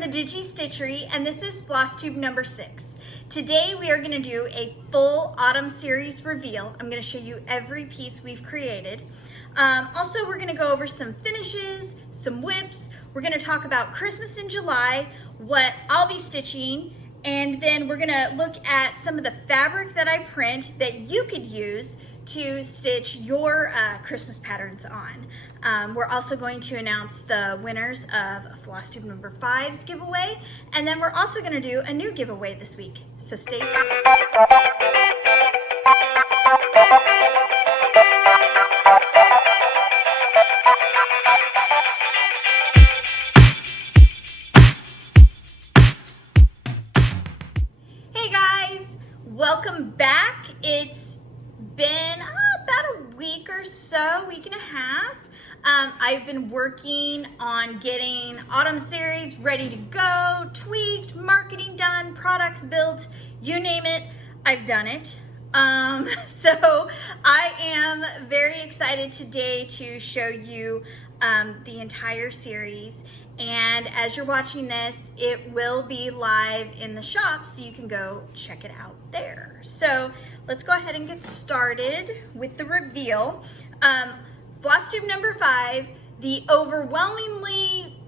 from the Digi Stitchery, and this is Flosstube number 6. Today we are going to do a full autumn series reveal. I'm going to show you every piece we've created. Also, we're going to go over some finishes, some WIPs. We're going to talk about Christmas in July, what I'll be stitching, and then we're going to look at some of the fabric that I print that you could use to stitch your Christmas patterns on. We're also going to announce the winners of Flosstube number 5's giveaway, and then we're also going to do a new giveaway this week, so stay tuned. Hey guys, welcome back. It's been about a week or so, week and a half. I've been working on getting autumn series ready to go, tweaked, marketing done, products built, you name it, I've done it. So I am very excited today to show you the entire series. And as you're watching this, it will be live in the shop, so you can go check it out there. So let's go ahead and get started with the reveal. Flosstube number 5, the overwhelmingly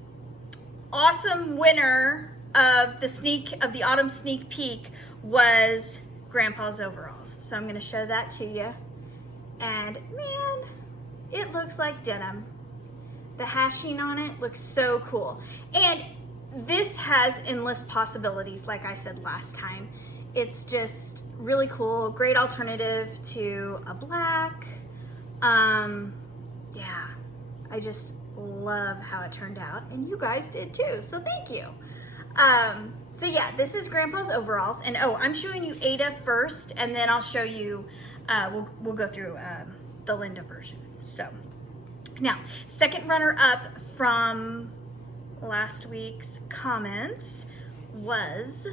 awesome winner of the autumn sneak peek was Grandpa's overalls. So I'm going to show that to you. And man, it looks like denim. The hashing on it looks so cool. And this has endless possibilities, like I said last time. It's just really cool, great alternative to a black. Yeah, I just love how it turned out, and you guys did too, so thank you. So yeah, this is Grandpa's overalls, and oh, I'm showing you Ada first, and then I'll show you, we'll go through the Linda version. So now, second runner up from last week's comments was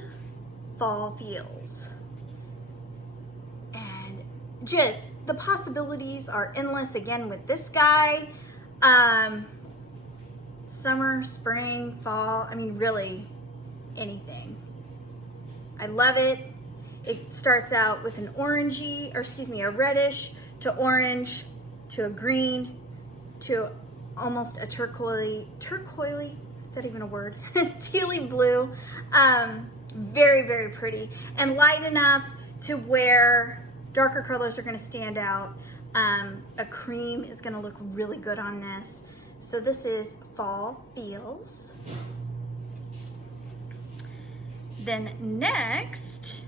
Fall Feels. And just the possibilities are endless again with this guy. Summer, spring, fall, I mean really anything. I love it. It starts out with an orangey, or excuse me, a reddish to orange to a green to almost a turquoise, is that even a word? Tealy blue. Very, very pretty and light enough to where darker colors are going to stand out. A cream is going to look really good on this. So this is Fall Feels. Then next,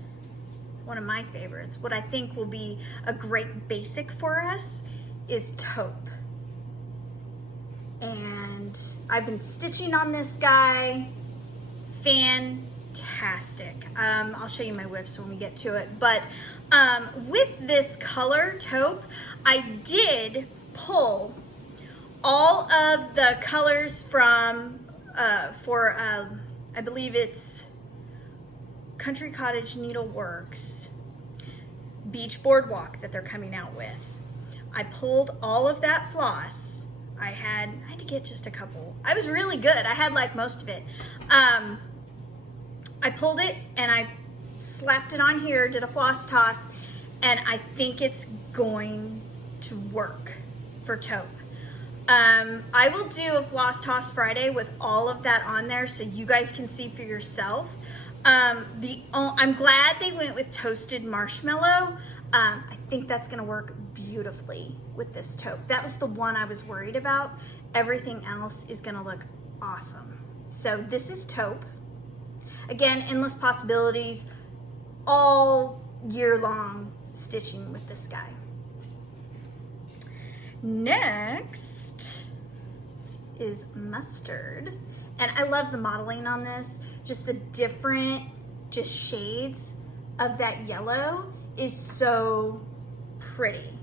one of my favorites, what I think will be a great basic for us, is Taupe. And I've been stitching on this guy. Fantastic. I'll show you my WIPs when we get to it. But with this color, Taupe, I did pull all of the colors from, I believe it's Country Cottage Needleworks Beach Boardwalk that they're coming out with. I pulled all of that floss. I had to get just a couple. I was really good. I had like most of it. I pulled it and I slapped it on here, did a floss toss, and I think it's going to work for Taupe. I will do a floss toss Friday with all of that on there so you guys can see for yourself. I'm glad they went with toasted marshmallow. I think that's gonna work beautifully with this Taupe. That was the one I was worried about. Everything else is gonna look awesome. So this is Taupe. Again, endless possibilities, all year long stitching with this guy. Next is Mustard. And I love the modeling on this. Just the different shades of that yellow is so pretty.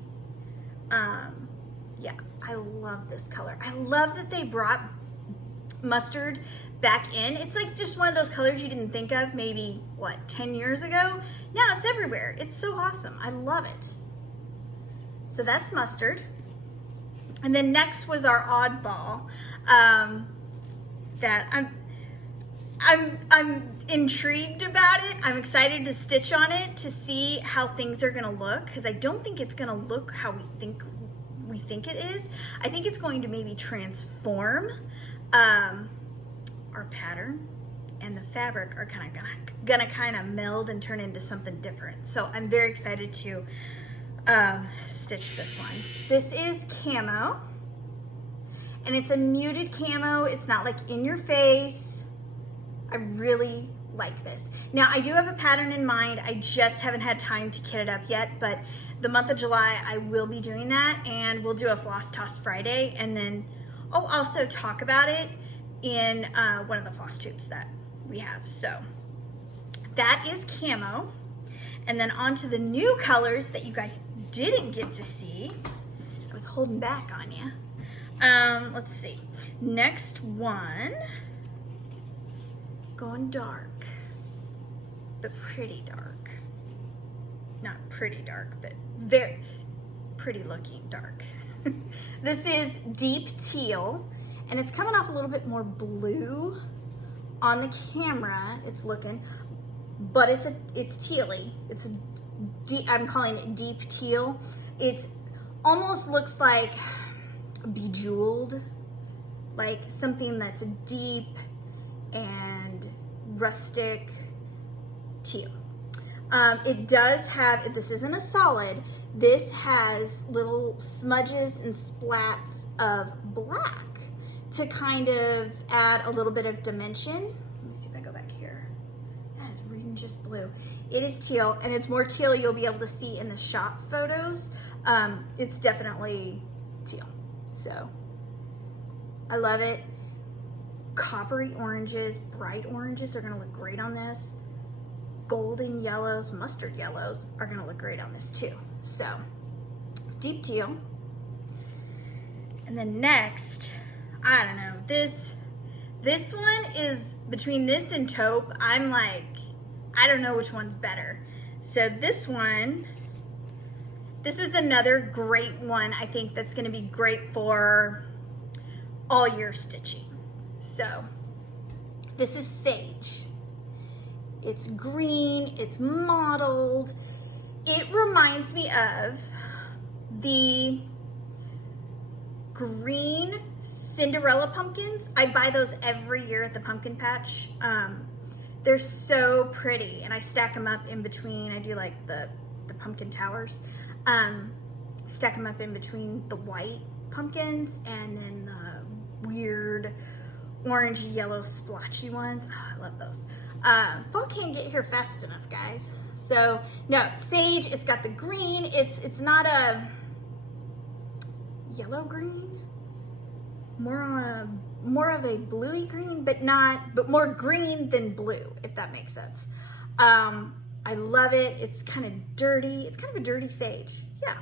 Yeah, I love this color. I love that they brought Mustard back in. It's like just one of those colors you didn't think of maybe, what, 10 years ago? Now it's everywhere. It's so awesome. I love it. So that's Mustard. And then next was our oddball. That I'm intrigued about it. I'm excited to stitch on it to see how things are gonna look, because I don't think it's gonna look how we think it is. I think it's going to maybe transform our pattern, and the fabric are gonna kind of meld and turn into something different. So I'm very excited to stitch this one. This is camo, and it's a muted camo. It's not like in your face. I really like this. Now I do have a pattern in mind. I just haven't had time to kit it up yet, but the month of July I will be doing that, and we'll do a Floss Toss Friday, and then I'll also talk about it in one of the floss tubes that we have. So that is camo. And then on to the new colors that you guys didn't get to see. I was holding back on you. Let's see. Next one, going dark, but pretty dark. Not pretty dark, but very pretty looking dark. This is deep teal, and it's coming off a little bit more blue on the camera. It's looking, but it's tealy. It's a deep, I'm calling it deep teal. It's almost looks like bejeweled, like something that's deep and rustic teal. It does have, this isn't a solid, this has little smudges and splats of black to kind of add a little bit of dimension. Let me see if I go back here. That is reading just blue. It is teal, and it's more teal you'll be able to see in the shop photos. It's definitely teal. So I love it. Coppery oranges, bright oranges are gonna look great on this. Golden yellows, mustard yellows are gonna look great on this too. So deep teal. And then next, I don't know, this one is between this and taupe. I'm like, I don't know which one's better. So this one, this is another great one. I think that's gonna be great for all year stitching. So this is Sage. It's green, it's mottled. It reminds me of the green Cinderella pumpkins. I buy those every year at the pumpkin patch. They're so pretty, and I stack them up in between. I do like the pumpkin towers. Stack them up in between the white pumpkins and then the weird orangey yellow splotchy ones. Oh, I love those. Fall can't get here fast enough, guys. So no, Sage, it's got the green. It's not a yellow green, more of a bluey green, but more green than blue, if that makes sense. I love it. It's kind of dirty. It's kind of a dirty sage. Yeah.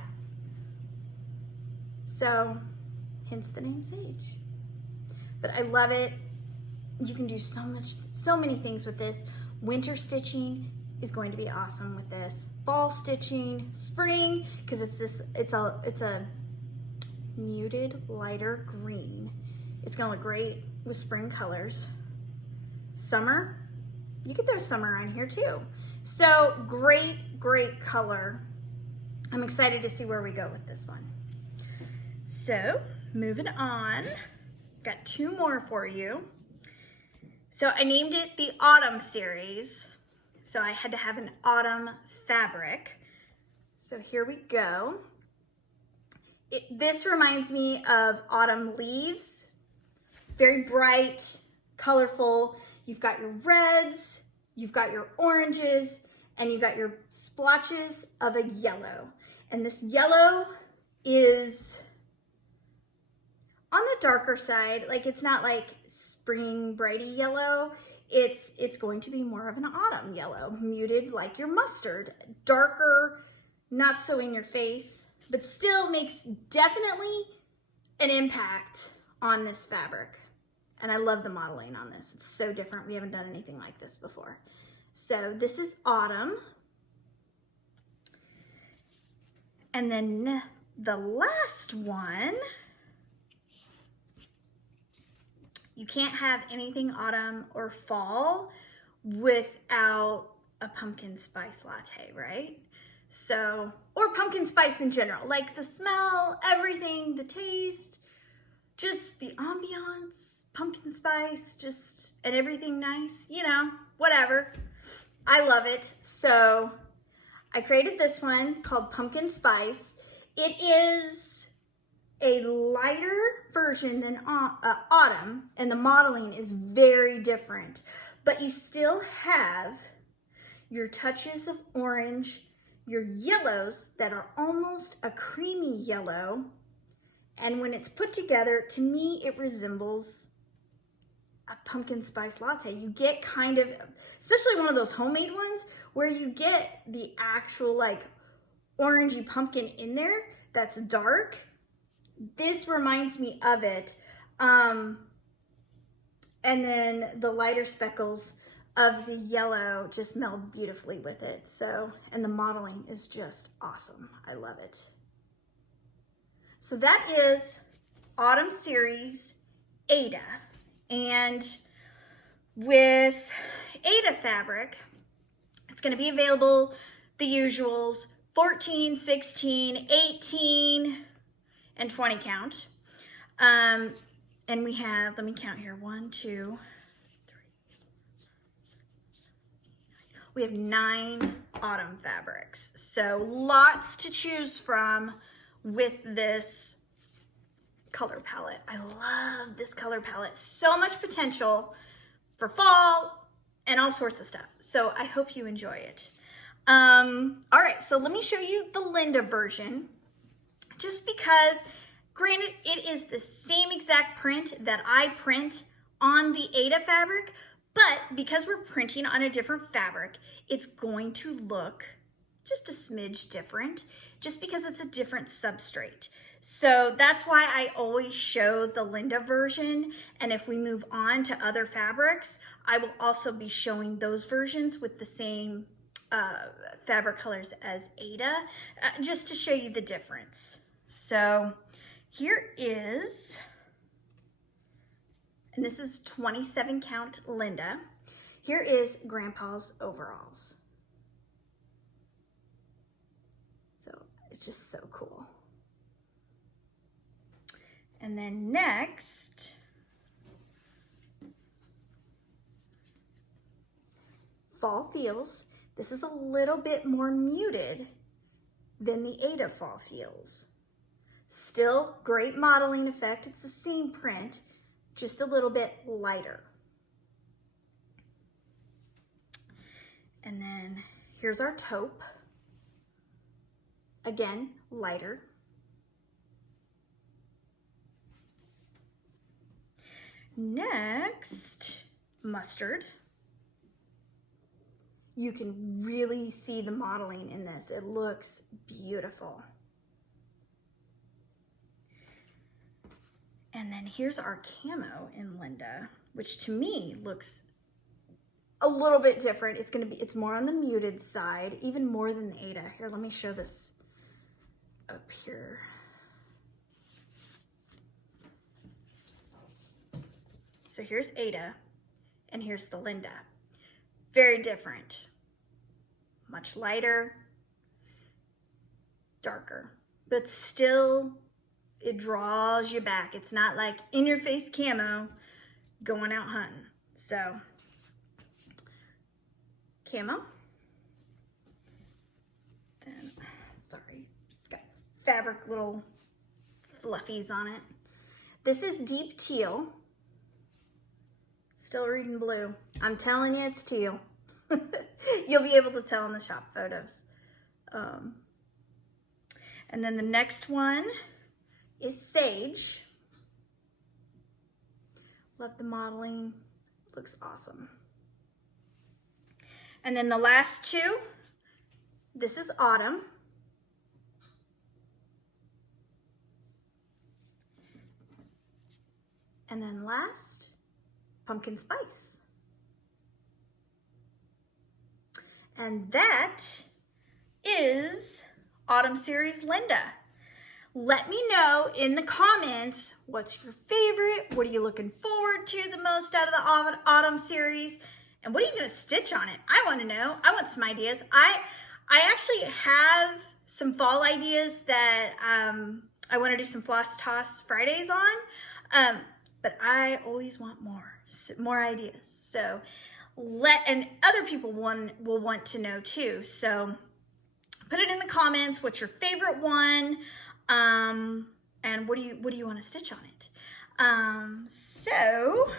So hence the name Sage. But I love it. You can do so many things with this. Winter stitching is going to be awesome with this. Fall stitching, spring, because it's a muted lighter green. It's gonna look great with spring colors. Summer, you could throw summer on here too. So great color. I'm excited to see where we go with this one. So moving on, got two more for you. So I named it the Autumn series. So I had to have an autumn fabric. So here we go. This reminds me of autumn leaves. Very bright, colorful. You've got your reds, you've got your oranges, and you've got your splotches of a yellow. And this yellow is on the darker side. Like, it's not like spring brighty yellow. It's going to be more of an autumn yellow, muted like your mustard. Darker, not so in your face, but still makes definitely an impact on this fabric. And I love the modeling on this. It's so different. We haven't done anything like this before. So this is autumn. And then the last one You can't have anything autumn or fall without a pumpkin spice latte, right? So, or pumpkin spice in general, like the smell, everything, the taste, just the ambiance, pumpkin spice, just, and everything nice, you know, whatever. I love it. So I created this one called Pumpkin Spice. It is a lighter version than Autumn, and the modeling is very different, but you still have your touches of orange, your yellows that are almost a creamy yellow, and when it's put together, to me, it resembles a pumpkin spice latte. You get kind of, especially one of those homemade ones, where you get the actual like orangey pumpkin in there that's dark. This reminds me of it. And then the lighter speckles of the yellow just meld beautifully with it. So, and the modeling is just awesome. I love it. So that is Autumn Series Ada. And with Ada fabric, it's going to be available the usuals, 14, 16, 18, and 20 count. And we have, let me count here, 1, 2, 3. We have 9 autumn fabrics. So lots to choose from with this color palette. I love this color palette. So much potential for fall and all sorts of stuff. So I hope you enjoy it. All right, so let me show you the Linda version, just because granted it is the same exact print that I print on the Ada fabric, but because we're printing on a different fabric, it's going to look just a smidge different, just because it's a different substrate. So that's why I always show the Linda version. And if we move on to other fabrics, I will also be showing those versions with the same fabric colors as Ada, just to show you the difference. So here is, and this is 27 count Linda. Here is Grandpa's overalls. So it's just so cool. And then next, Fall Feels. This is a little bit more muted than the Ada Fall Feels. Still great modeling effect. It's the same print, just a little bit lighter. And then here's our taupe. Again, lighter. Next, mustard. You can really see the modeling in this. It looks beautiful. And then here's our camo in Linda, which to me looks a little bit different. It's more on the muted side, even more than the Ada. Here, let me show this up here. So here's Ada, and here's the Linda. Very different. Much lighter, darker, but still it draws you back. It's not like in your face camo going out hunting. So camo. Then, sorry, it's got fabric little fluffies on it. This is deep teal. Still reading blue. I'm telling you, it's teal. You'll be able to tell in the shop photos. And then the next one is Sage. Love the modeling. Looks awesome. And then the last two, this is Autumn. And then last, Pumpkin Spice. And that is Autumn Series Linda. let me know in the comments, what's your favorite? What are you looking forward to the most out of the autumn series? And what are you gonna stitch on it? I wanna know, I want some ideas. I actually have some fall ideas that I wanna do some Floss Toss Fridays on, but I always want more ideas. So and other people will want to know too. So put it in the comments, what's your favorite one? And what do you want to stitch on it? So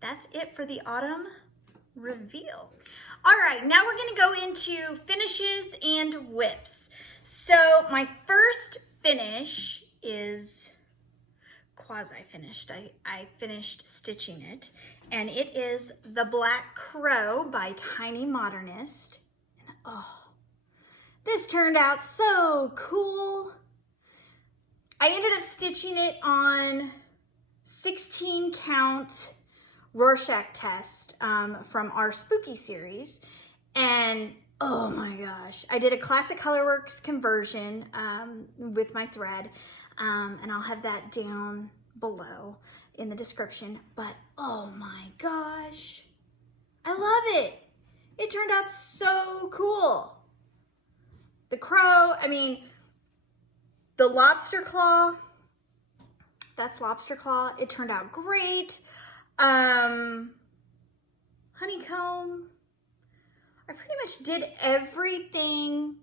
that's it for the autumn reveal. All right, now we're gonna go into finishes and WIPs. So my first finish is quasi-finished. I finished stitching it, and it is the Black Crow by Tiny Modernist. And, oh, this turned out so cool. I ended up stitching it on 16 count Rorschach test from our spooky series. And oh my gosh, I did a classic Colorworks conversion with my thread, and I'll have that down below in the description. But oh my gosh, I love it. It turned out so cool. The crow, I mean, the Lobster Claw, that's Lobster Claw. It turned out great. Honeycomb, I pretty much did everything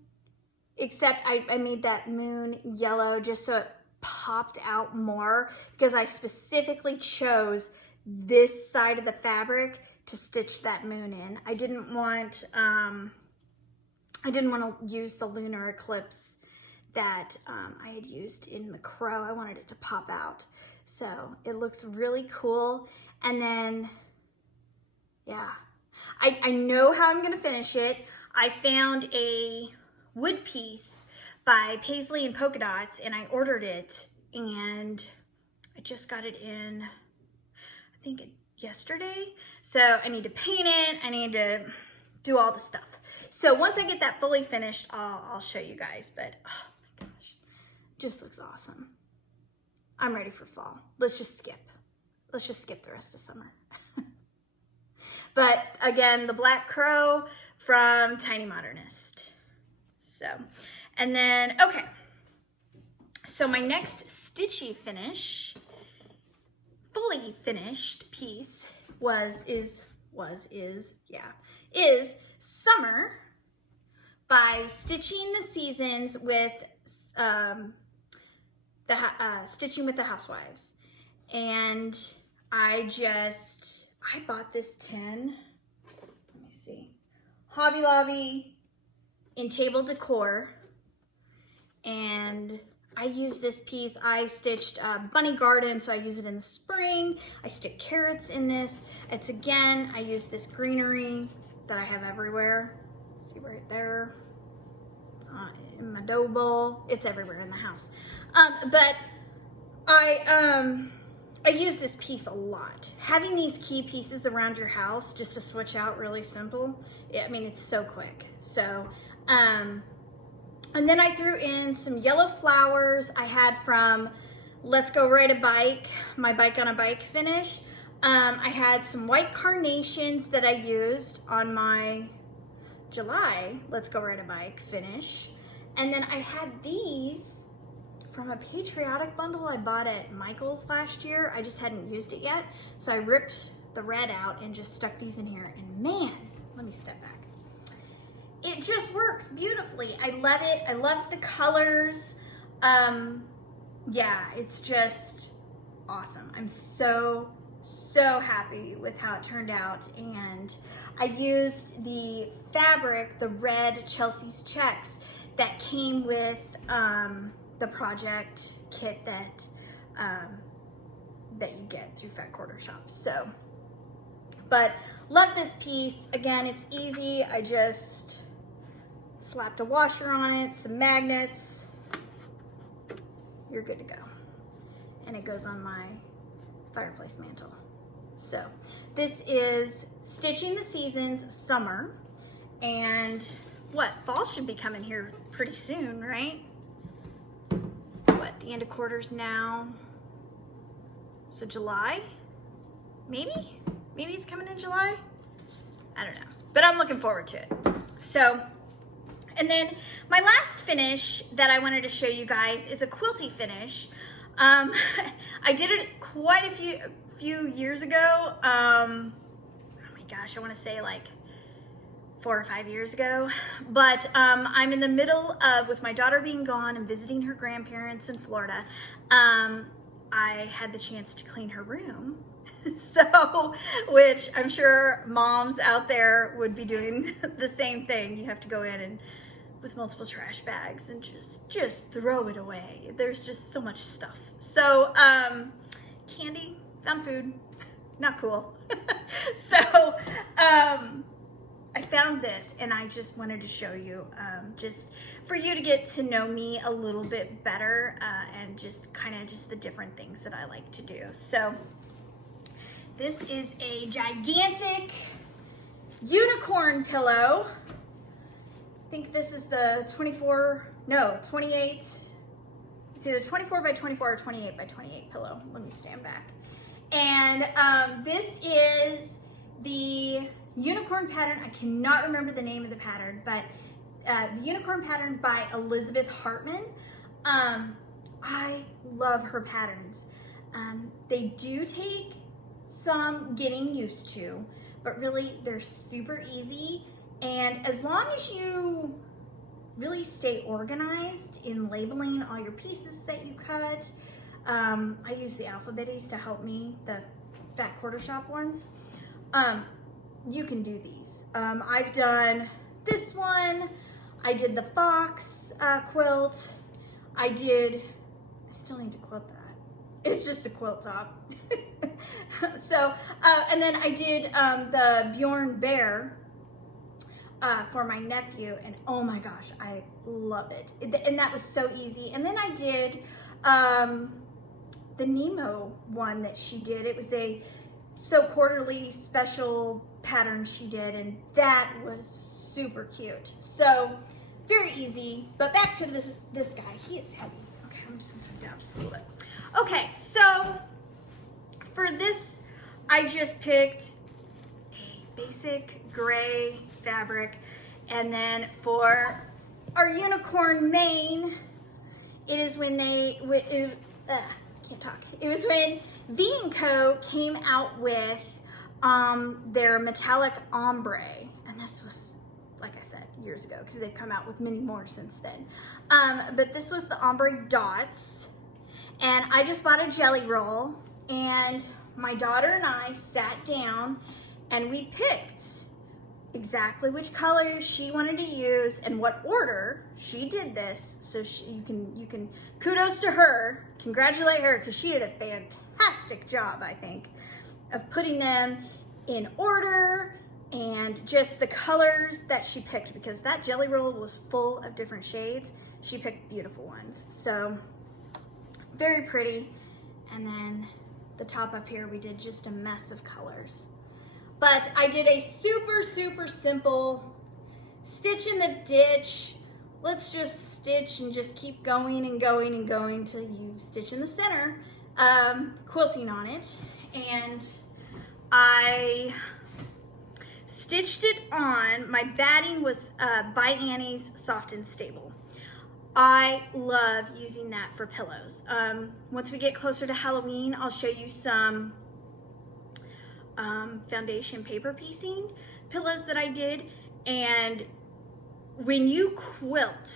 except I made that moon yellow just so it popped out more, because I specifically chose this side of the fabric to stitch that moon in. I didn't want to use the Lunar Eclipse that I had used in the crow. I wanted it to pop out. So it looks really cool. And then, yeah, I know how I'm gonna finish it. I found a wood piece by Paisley and Polka Dots, and I ordered it, and I just got it in, I think yesterday. So I need to paint it, I need to do all the stuff. So once I get that fully finished, I'll show you guys, but oh my gosh, just looks awesome. I'm ready for fall. Let's just skip the rest of summer. But again, the Black Crow from Tiny Modernist. So, and then, okay. So my next stitchy finish, fully finished piece is Summer by Stitching the Seasons with Stitching with the Housewives. And I bought this tin, let me see, Hobby Lobby in table decor, and I use this piece. I stitched Bunny Garden, so I use it in the spring. I stick carrots in this. It's again, I use this greenery that I have everywhere. See right there, it's in my dough bowl. It's everywhere in the house. But I use this piece a lot. Having these key pieces around your house just to switch out, really simple. I mean, it's so quick. So, and then I threw in some yellow flowers I had from Let's Go Ride a Bike, my Bike on a Bike finish. I had some white carnations that I used on my July Let's Go Ride a Bike finish. And then I had these from a patriotic bundle I bought at Michael's last year. I just hadn't used it yet. So I ripped the red out and just stuck these in here. And man, let me step back. It just works beautifully. I love it. I love the colors. Yeah, it's just awesome. I'm so happy with how it turned out. And I used the fabric, the red Chelsea's Checks that came with the project kit that you get through Fat Quarter Shop. So, but love this piece. Again, it's easy. I just slapped a washer on it, some magnets. You're good to go. And it goes on my fireplace mantle. So this is Stitching the Seasons Summer. And what, fall should be coming here pretty soon, right? What, the end of quarters now. So July, maybe it's coming in July. I don't know, but I'm looking forward to it. So, and then my last finish that I wanted to show you guys is a quilty finish. I did it quite a few years ago. Oh my gosh, I want to say like 4 or 5 years ago, but I'm in the middle of, with my daughter being gone and visiting her grandparents in Florida, I had the chance to clean her room. So, which I'm sure moms out there would be doing the same thing. You have to go in and with multiple trash bags and just throw it away. There's just so much stuff. So, candy, found food, not cool. So, I found this and I just wanted to show you, just for you to get to know me a little bit better, and just kind of just the different things that I like to do. So this is a gigantic unicorn pillow. I think this is the 28. It's either 24 by 24 or 28 by 28 pillow. Let me stand back. And this is the unicorn pattern. I cannot remember the name of the pattern, but the unicorn pattern by Elizabeth Hartman. I love her patterns. They do take some getting used to, but really they're super easy. And as long as you really stay organized in labeling all your pieces that you cut, I use the alphabetties to help me, the fat quarter shop ones. You can do these. I've done this one. I did the fox quilt. I still need to quilt that. It's just a quilt top. So, and then I did the Bjorn bear for my nephew, and oh my gosh, I love it. And that was so easy. And then I did the Nemo one that she did. It was a quarterly special pattern she did, and that was super cute. So very easy. But back to this guy. He is heavy. Okay, I'm just gonna put it down just a little bit. Okay, so for this, I just picked a basic gray fabric, and then for our unicorn mane, it is when can't talk. It was when V&Co came out with their metallic ombre, and this was, like I said, years ago, because they've come out with many more since then. But this was the ombre dots, and I just bought a jelly roll, and my daughter and I sat down and we picked exactly which colors she wanted to use and what order she did this. So you can kudos to her, congratulate her, because she did a fantastic job, I think, of putting them in order, and just the colors that she picked, because that jelly roll was full of different shades. She picked beautiful ones, so very pretty. And then the top up here, we did just a mess of colors. But I did a super simple stitch in the ditch. Let's just stitch and just keep going and going and going till you stitch in the center, quilting on it. And I stitched it on. My batting was by Annie's Soft and Stable. I love using that for pillows. Once we get closer to Halloween, I'll show you some foundation paper piecing pillows that I did. And when you quilt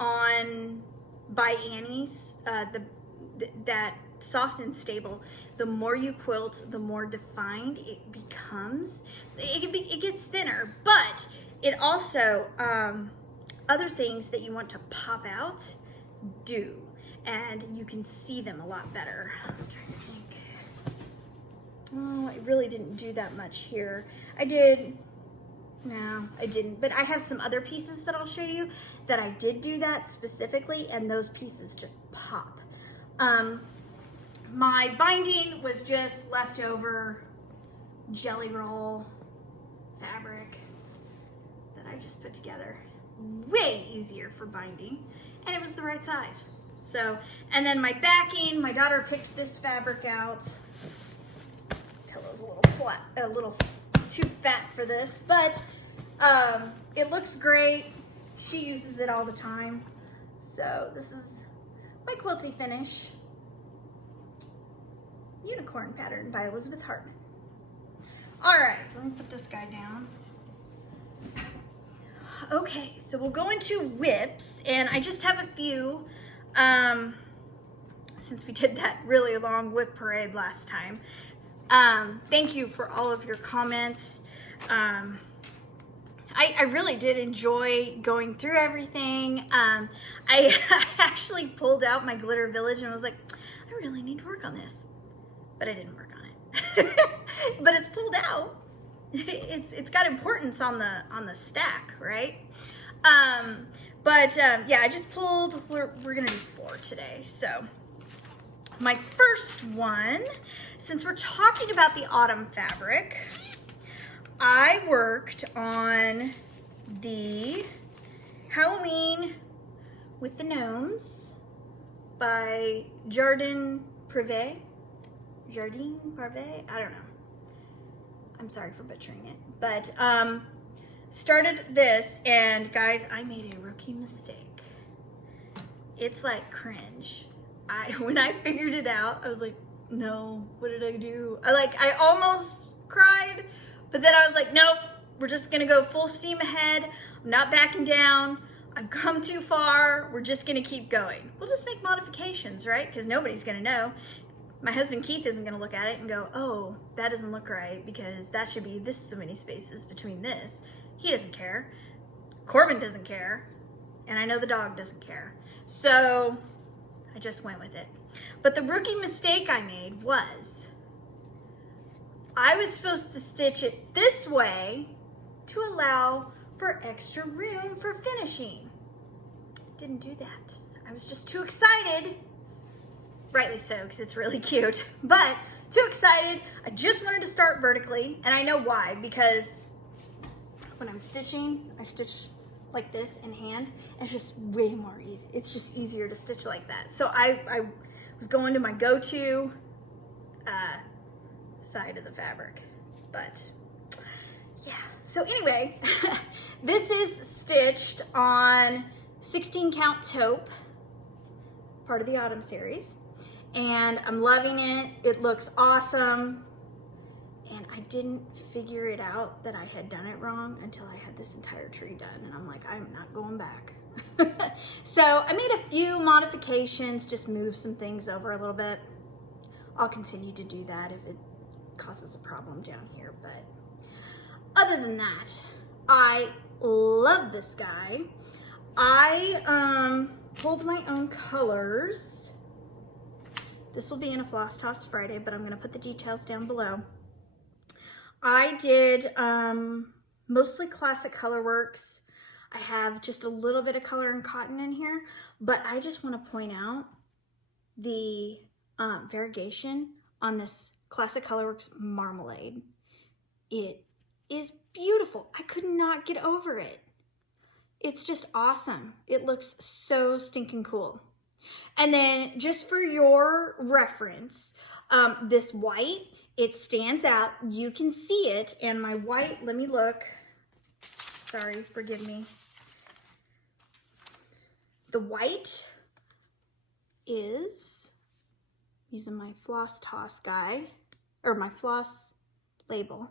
on by Annie's, that Soft and Stable, the more you quilt, the more defined it becomes. It gets thinner, but it also, other things that you want to pop out do, and you can see them a lot better. I'm trying to think. Oh, I really didn't do that much here. No, I didn't, but I have some other pieces that I'll show you that I did do that specifically, and those pieces just pop. My binding was just leftover jelly roll fabric that I just put together. Way easier for binding, and it was the right size. So, and then my backing, my daughter picked this fabric out. Pillow's a little flat, a little too fat for this, but it looks great. She uses it all the time. So this is my quilty finish. Unicorn pattern by Elizabeth Hartman. All right, let me put this guy down. Okay, so we'll go into WIPs, and I just have a few, since we did that really long WIP parade last time. Thank you for all of your comments. I really did enjoy going through everything. I actually pulled out my glitter village and was like, I really need to work on this, but I didn't work on it. But it's pulled out. It's got importance on the stack, right? Yeah, I just pulled. We're gonna do 4 today. So my first one, since we're talking about the autumn fabric, I worked on the Halloween with the Gnomes by Jardin Privé. Jardin Privé? I don't know. I'm sorry for butchering it. But started this, and guys, I made a rookie mistake. It's like cringe. When I figured it out, I was like, no, what did I do? I almost cried, but then I was like, nope, we're just gonna go full steam ahead. I'm not backing down. I've come too far. We're just gonna keep going. We'll just make modifications, right? Because nobody's gonna know. My husband Keith isn't gonna look at it and go, oh, that doesn't look right because that should be this so many spaces between this. He doesn't care. Corbin doesn't care. And I know the dog doesn't care. So I just went with it. But the rookie mistake I made was I was supposed to stitch it this way to allow for extra room for finishing. Didn't do that. I was just too excited. Rightly so, because it's really cute. But too excited. I just wanted to start vertically, and I know why, because when I'm stitching, I stitch like this in hand, and it's just way more easy. It's just easier to stitch like that. So I was going to my go-to side of the fabric, but yeah. So anyway, this is stitched on 16 count taupe, part of the autumn series, and I'm loving it. It looks awesome. And I didn't figure it out that I had done it wrong until I had this entire tree done. And I'm like, I'm not going back. So I made a few modifications, just move some things over a little bit. I'll continue to do that if it causes a problem down here. But other than that, I love this guy. I pulled my own colors. This will be in a Floss Toss Friday, but I'm gonna put the details down below. I did mostly classic Colorworks. I have just a little bit of color and cotton in here, but I just want to point out the variegation on this classic Colorworks Marmalade. It is beautiful. I could not get over it. It's just awesome. It looks so stinking cool. And then just for your reference, this white, it stands out. You can see it. And my white, let me look. Sorry, forgive me. The white is, using my Floss Toss guy, or my Floss label,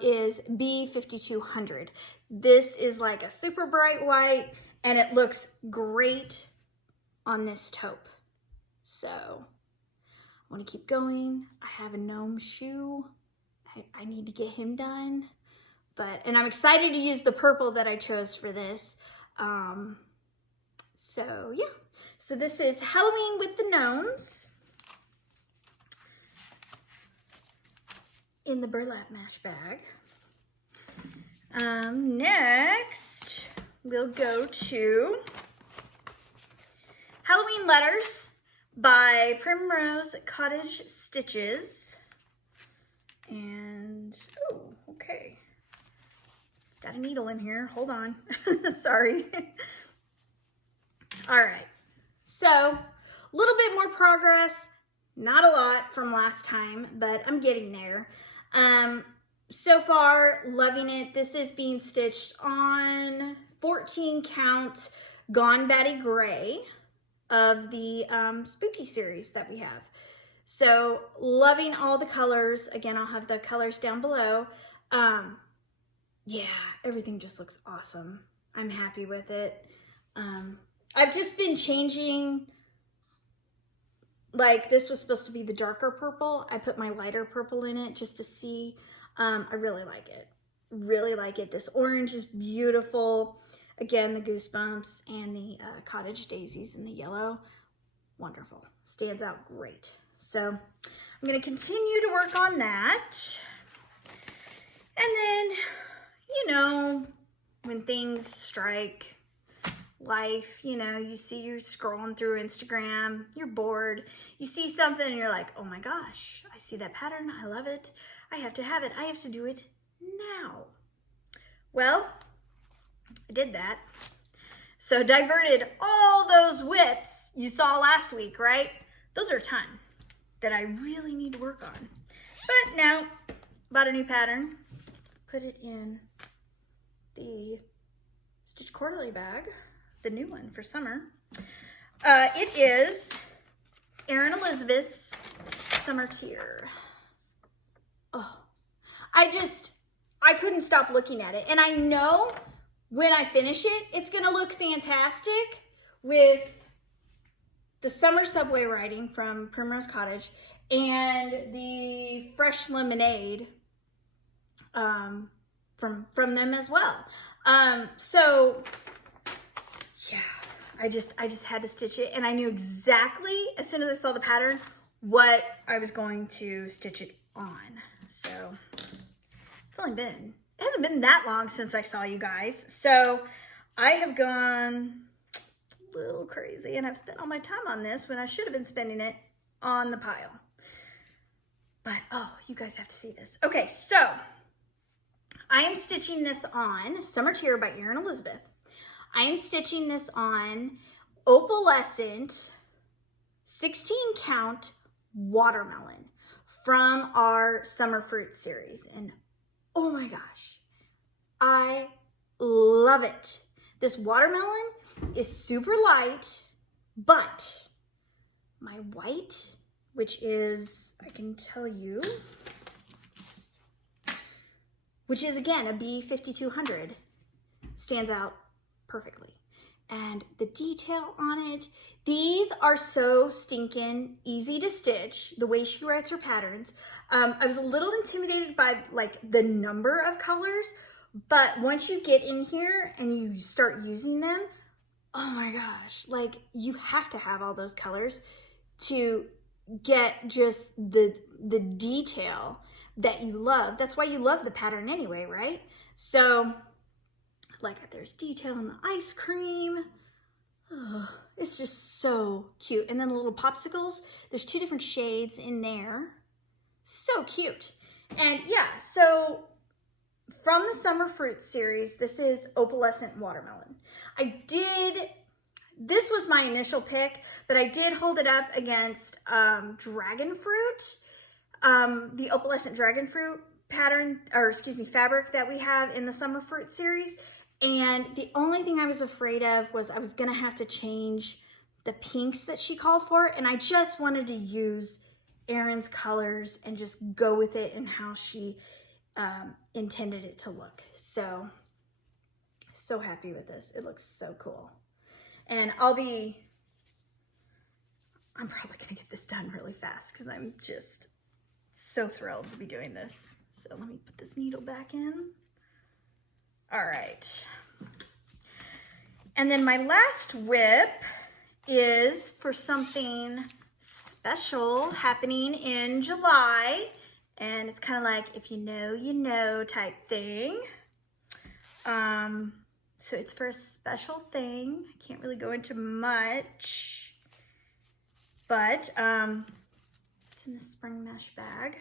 is B5200. This is like a super bright white, and it looks great on this taupe. So I want to keep going. I have a gnome shoe. I need to get him done. And I'm excited to use the purple that I chose for this. So yeah. So this is Halloween with the Gnomes in the burlap mash bag. Next, we'll go to Halloween Letters by Primrose Cottage Stitches. And, oh, okay. Got a needle in here. Hold on. Sorry. All right. So a little bit more progress, not a lot from last time, but I'm getting there. So far, loving it. This is being stitched on 14 count Gone Batty Gray of the Spooky series that we have. So loving all the colors. Again, I'll have the colors down below. Yeah, everything just looks awesome. I'm happy with it. I've just been changing, like this was supposed to be the darker purple. I put my lighter purple in it just to see. I really like it. Really like it. This orange is beautiful. Again, the Goosebumps and the Cottage daisies in the yellow. Wonderful. Stands out great. So I'm going to continue to work on that. And then, you know, when things strike, life, you know, you see you're scrolling through Instagram, you're bored, you see something and you're like, oh my gosh, I see that pattern, I love it, I have to have it, I have to do it now. Well, I did that. So diverted all those WIPs you saw last week, right? Those are a ton that I really need to work on. But no, bought a new pattern, put it in the Stitch Quarterly bag, the new one for summer. It is Erin Elizabeth's Summer Tier. Oh, I couldn't stop looking at it. And I know when I finish it, it's gonna look fantastic with the summer subway writing from Primrose Cottage and the fresh lemonade from them as well. So yeah, I just had to stitch it, and I knew exactly as soon as I saw the pattern what I was going to stitch it on. So it hasn't been that long since I saw you guys. So I have gone a little crazy, and I've spent all my time on this when I should have been spending it on the pile. But oh, you guys have to see this. Okay, so I am stitching this on Summer Tier by Erin Elizabeth. I am stitching this on Opalescent 16 count watermelon from our Summer Fruit series. And oh my gosh, I love it. This watermelon is super light, but my white, which is, I can tell you, which is again a B5200, stands out perfectly. And the detail on it, these are so stinking easy to stitch, the way she writes her patterns. I was a little intimidated by like the number of colors, but once you get in here and you start using them, oh my gosh, like you have to have all those colors to get just the detail that you love. That's why you love the pattern anyway, right? So like there's detail in the ice cream. Oh, it's just so cute. And then the little popsicles, there's 2 different shades in there. So cute. And yeah, so from the Summer Fruit series, this is Opalescent Watermelon. This was my initial pick, but I did hold it up against Dragon Fruit, the Opalescent Dragon Fruit pattern, or excuse me, fabric that we have in the Summer Fruit series. And the only thing I was afraid of was I was gonna have to change the pinks that she called for, and I just wanted to use Erin's colors and just go with it and how she intended it to look. So happy with this. It looks so cool. And I'm probably gonna get this done really fast because I'm just so thrilled to be doing this. So let me put this needle back in. All right. And then my last WIP is for something special happening in July. And it's kind of like, if you know, you know type thing. So it's for a special thing. I can't really go into much, but it's in the spring mesh bag.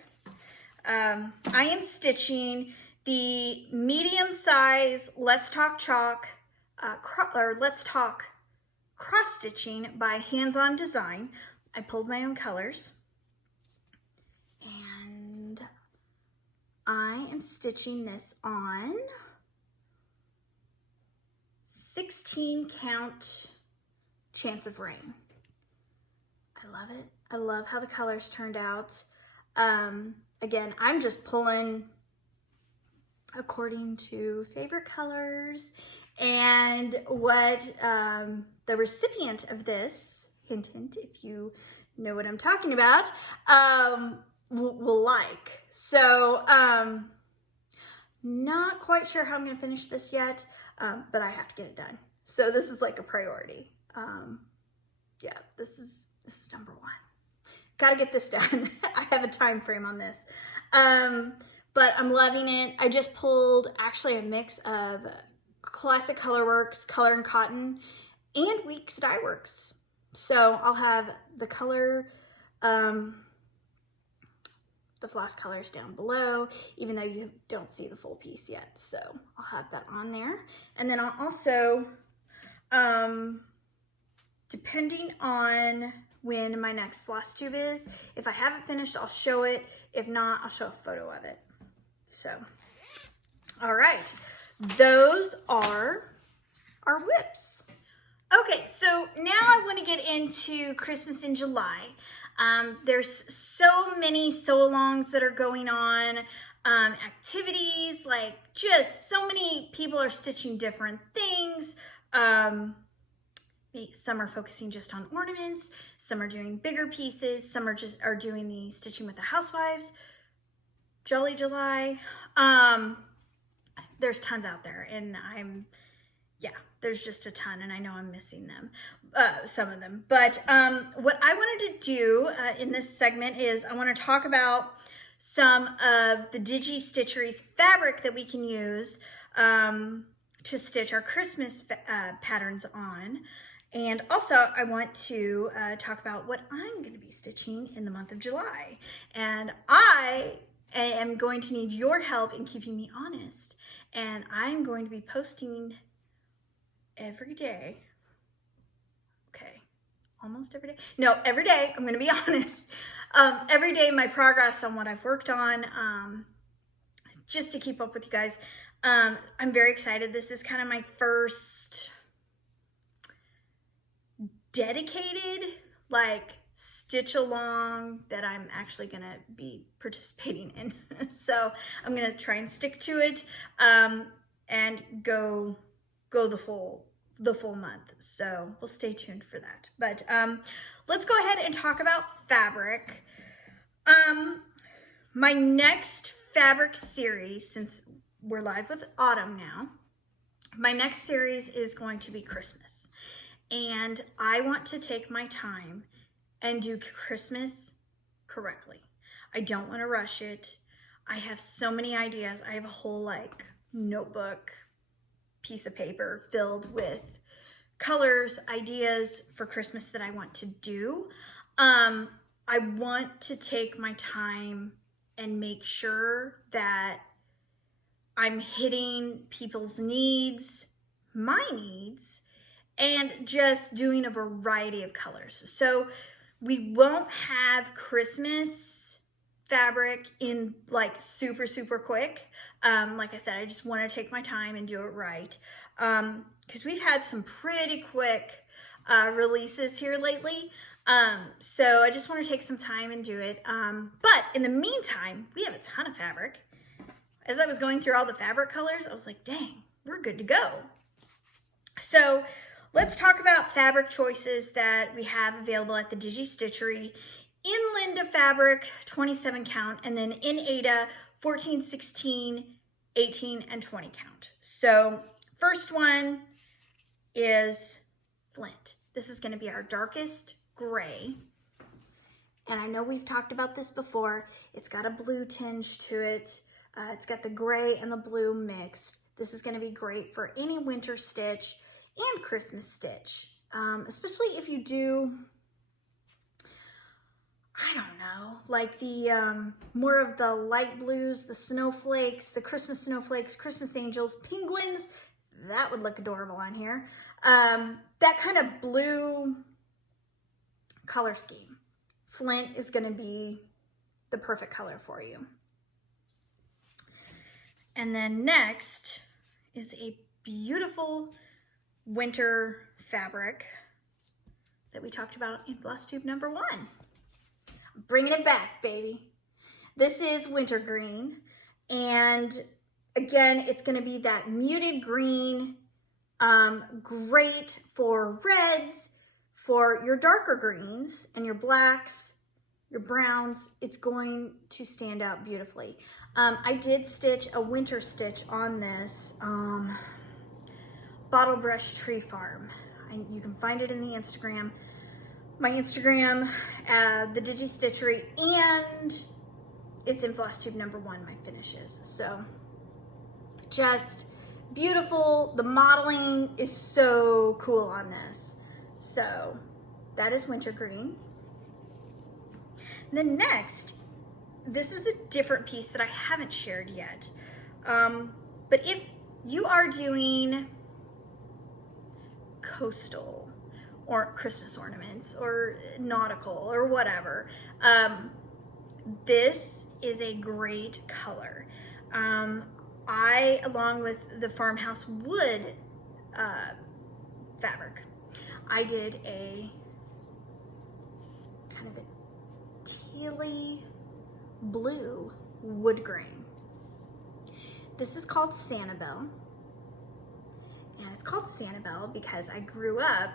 I am stitching the medium size Let's Talk Chalk, or Let's Talk cross stitching by Hands-On Design. I pulled my own colors, and I am stitching this on 16 count Chance of Rain. I love it. I love how the colors turned out. Again, I'm just pulling according to favorite colors and what the recipient of this, hint hint if you know what I'm talking about, will like. So not quite sure how I'm gonna finish this yet, but I have to get it done. So this is like a priority. Yeah, this is number one. Gotta get this done. I have a time frame on this. But I'm loving it. I just pulled actually a mix of classic Colorworks, Color and Cotton, and Weeks Dye Works. So I'll have the color, the floss colors down below, even though you don't see the full piece yet. So I'll have that on there. And then I'll also, depending on when my next Flosstube is, if I have it finished, I'll show it. If not, I'll show a photo of it. So, all right, those are our WIPs. Okay, so now I want to get into Christmas in July. There's so many sew-alongs that are going on, activities, like just so many people are stitching different things. Some are focusing just on ornaments, some are doing bigger pieces, some are doing the stitching with the Housewives. Jolly July. There's tons out there, and there's just a ton, and I know I'm missing them, some of them. But what I wanted to do in this segment is I want to talk about some of the Digi Stitchery's fabric that we can use to stitch our Christmas patterns on. And also, I want to talk about what I'm going to be stitching in the month of July. And I am going to need your help in keeping me honest. And I'm going to be posting every day. Okay, almost every day. No, every day, I'm going to be honest. Every day, my progress on what I've worked on, just to keep up with you guys. I'm very excited. This is kind of my first dedicated, like, stitch along that I'm actually gonna be participating in. So I'm gonna try and stick to it and go the full month. So we'll stay tuned for that. But let's go ahead and talk about fabric. My next fabric series, since we're live with autumn now, my next series is going to be Christmas. And I want to take my time and do Christmas correctly. I don't want to rush it. I have so many ideas. I have a whole like notebook piece of paper filled with colors, ideas for Christmas that I want to do. I want to take my time and make sure that I'm hitting people's needs, my needs, and just doing a variety of colors. So we won't have Christmas fabric in like super quick. Like I said, I just want to take my time and do it right. Because we've had some pretty quick releases here lately. So I just want to take some time and do it. But in the meantime, we have a ton of fabric. As I was going through all the fabric colors, I was like, dang, we're good to go. So let's talk about fabric choices that we have available at the Digi Stitchery. In Linda fabric, 27 count, and then in Ada, 14, 16, 18, and 20 count. So first one is Flint. This is going to be our darkest gray. And I know we've talked about this before. It's got a blue tinge to it. It's got the gray and the blue mixed. This is going to be great for any winter stitch and Christmas stitch, especially if you do, I don't know, like the more of the light blues, the snowflakes, the Christmas snowflakes, Christmas angels, penguins. that would look adorable on here. That kind of blue color scheme. Flint is going to be the perfect color for you. And then next is a beautiful winter fabric that we talked about in Flosstube number 1. Bringing it back, baby. This is winter green, and again, it's going to be that muted green, great for reds, for your darker greens and your blacks, your browns. It's going to stand out beautifully. I did stitch a winter stitch on this Bottle Brush Tree Farm. You can find it in the Instagram. My Instagram, the Digi Stitchery, and it's in Flosstube number 1, my finishes. So just beautiful. The modeling is so cool on this. So that is winter green. And then next, this is a different piece that I haven't shared yet. But if you are doing coastal or Christmas ornaments or nautical or whatever, this is a great color. I, along with the farmhouse wood fabric, I did a kind of a tealy blue wood grain. This is called Sanibel, and it's called Sanibel because I grew up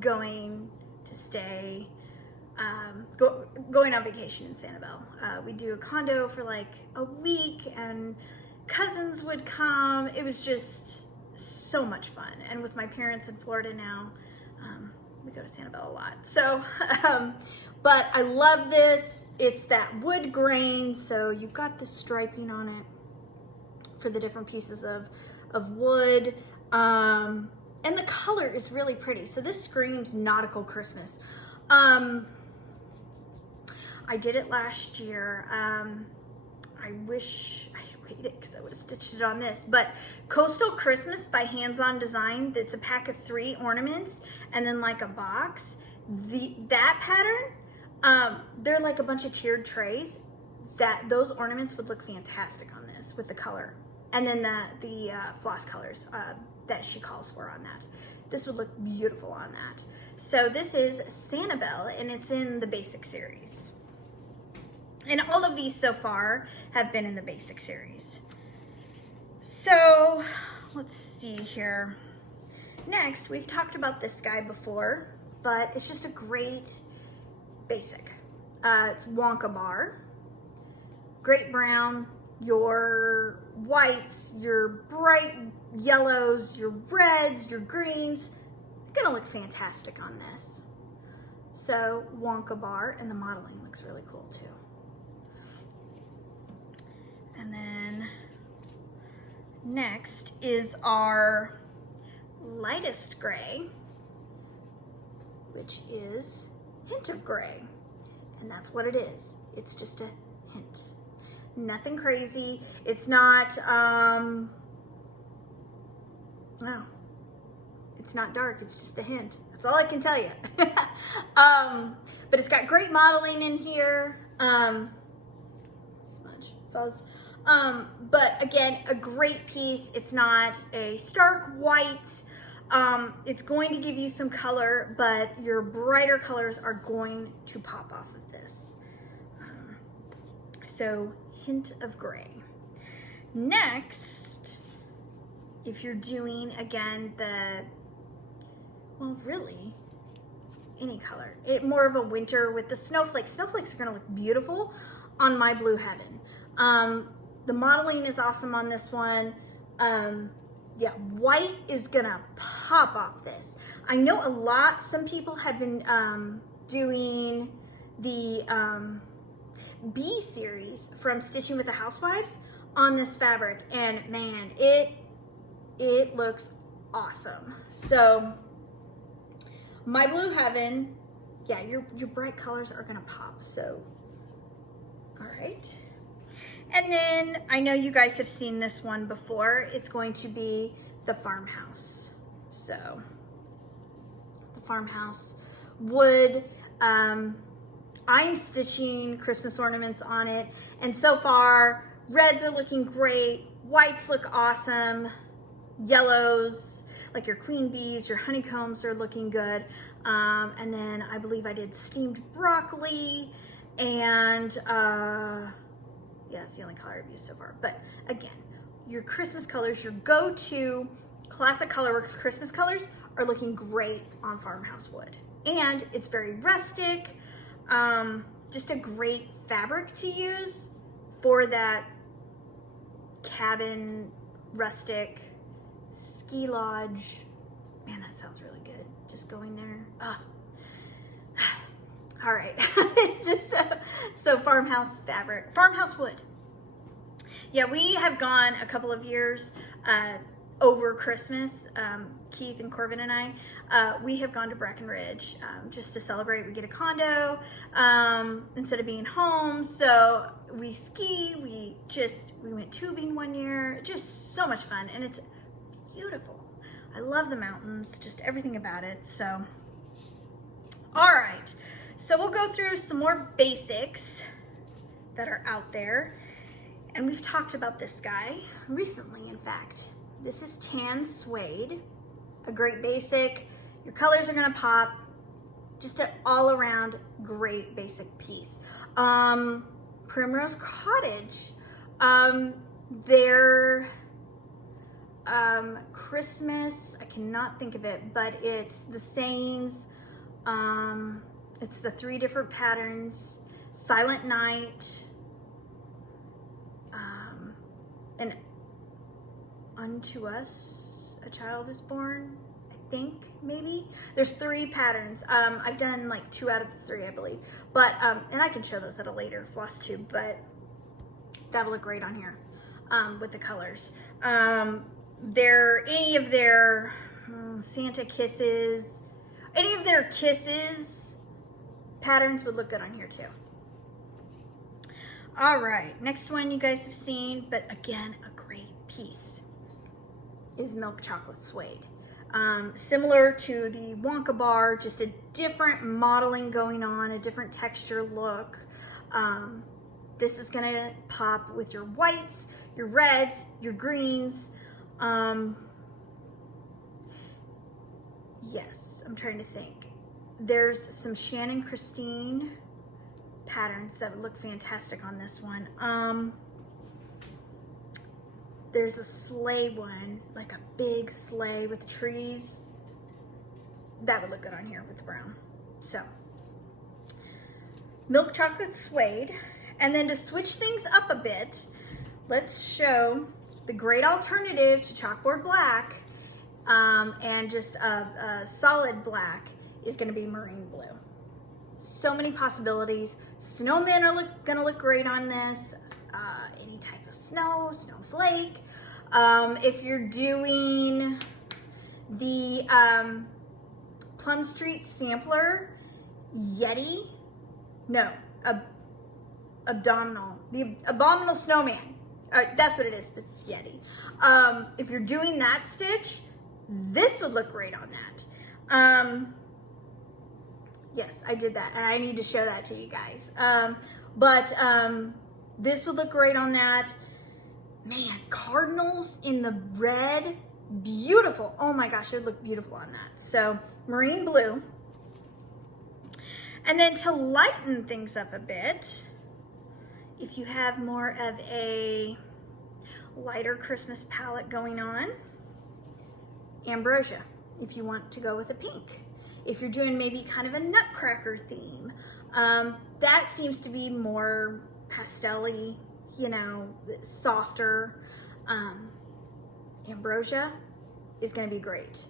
going to stay, going on vacation in Sanibel. We do a condo for like a week, and cousins would come. It was just so much fun. And with my parents in Florida now, we go to Sanibel a lot. So, but I love this. It's that wood grain, so you've got the striping on it for the different pieces of wood. And the color is really pretty. So this screams nautical Christmas. I did it last year. I wish I had waited because I would have stitched it on this. But Coastal Christmas by Hands On Design, that's a pack of 3 ornaments and then like a box. That pattern, they're like a bunch of tiered trays. Those ornaments would look fantastic on this with the color. And then the floss colors that she calls for on that. This would look beautiful on that. So this is Sanibel, and it's in the basic series. And all of these so far have been in the basic series. So let's see here. Next, we've talked about this guy before, but it's just a great basic. It's Wonka Bar. Great brown, your whites, your bright yellows, your reds, your greens. They're gonna look fantastic on this. So Wonka Bar, and the modeling looks really cool too. And then next is our lightest gray, which is Hint of Gray. And that's what it is. It's just a hint. Nothing crazy. It's not, no, it's not dark. It's just a hint. That's all I can tell you. But it's got great modeling in here. Smudge, fuzz. But again, a great piece. It's not a stark white. It's going to give you some color, but your brighter colors are going to pop off of this. So Hint of Gray. Next, if you're doing, again, well, really, any color. More of a winter with the snowflakes. Snowflakes are gonna look beautiful on my Blue Heaven. The modeling is awesome on this one. Yeah, white is gonna pop off this. I know some people have been doing the B series from Stitching with the Housewives on this fabric, and man, it looks awesome. So my Blue Heaven, yeah, your bright colors are gonna pop. So, all right. And then I know you guys have seen this one before. It's going to be the farmhouse. So the farmhouse wood. I'm stitching Christmas ornaments on it, and so far reds are looking great, whites look awesome, yellows like your queen bees, your honeycombs are looking good, and then I believe I did steamed broccoli, and yeah, it's the only color I've used so far. But again, your Christmas colors, your go-to classic Colorworks Christmas colors are looking great on farmhouse wood, and it's very rustic. Just a great fabric to use for that cabin, rustic, ski lodge. Man, that sounds really good. Just going there. All right. It's just so farmhouse fabric, farmhouse wood. Yeah, we have gone a couple of years over Christmas. Keith and Corbin and I, we have gone to Breckenridge just to celebrate. We get a condo instead of being home, so we ski. We went tubing one year. Just so much fun, and it's beautiful. I love the mountains, just everything about it. So, all right, so we'll go through some more basics that are out there, and we've talked about this guy recently. In fact, this is tan suede. A great basic. Your colors are gonna pop. Just an all around great basic piece. Primrose Cottage. Their Christmas, I cannot think of it, but it's the sayings. It's the 3 different patterns. Silent Night. And Unto Us a Child is Born, I think, maybe. There's 3 patterns. I've done like 2 out of the 3, I believe. But, and I can show those at a later Flosstube, but that'll look great on here with the colors. Any of their Santa Kisses, any of their Kisses patterns would look good on here too. All right, next one you guys have seen, but again, a great piece is Milk Chocolate Suede. Similar to the Wonka bar, just a different modeling going on, a different texture look. This is gonna pop with your whites, your reds, your greens. Yes, I'm trying to think. There's some Shannon Christine patterns that would look fantastic on this one. There's a sleigh one, like a big sleigh with trees. That would look good on here with the brown. So, Milk Chocolate Suede. And then to switch things up a bit, let's show the great alternative to chalkboard black and just a solid black is gonna be marine blue. So many possibilities. Snowmen are gonna look great on this. Any type of snow, snowflake. If you're doing the Plum Street Sampler Yeti, no, the Abominable Snowman. That's what it is, but it's Yeti. If you're doing that stitch, this would look great on that. Yes, I did that, and I need to show that to you guys. This would look great on that. Man, cardinals in the red, beautiful. Oh my gosh, it would look beautiful on that. So, marine blue. And then to lighten things up a bit, if you have more of a lighter Christmas palette going on, ambrosia, if you want to go with a pink. If you're doing maybe kind of a nutcracker theme, that seems to be more pastel-y, you know, softer. Ambrosia is going to be great.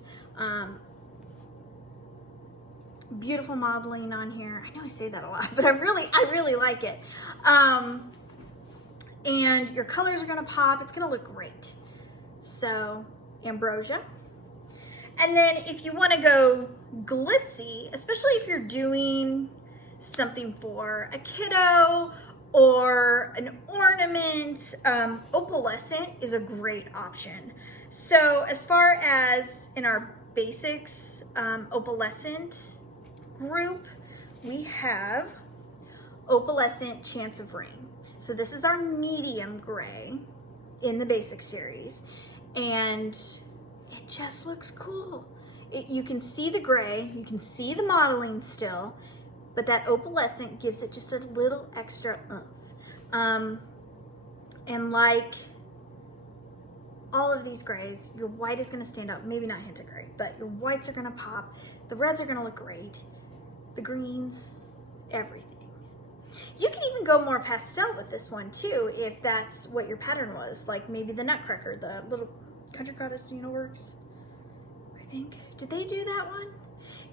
Beautiful modeling on here. I know I say that a lot, but I really like it. And your colors are going to pop. It's going to look great. So, ambrosia. And then if you want to go glitzy, especially if you're doing something for a kiddo or an ornament, opalescent is a great option. So as far as in our basics opalescent group, we have opalescent Chance of Rain. So this is our medium gray in the basic series, and it just looks cool. You can see the gray, you can see the modeling still, but that opalescent gives it just a little extra oomph. And like all of these grays, your white is gonna stand out, maybe not hint of gray, but your whites are gonna pop, the reds are gonna look great, the greens, everything. You can even go more pastel with this one too, if that's what your pattern was, like maybe the Nutcracker, the little Country Cottage works, I think. Did they do that one?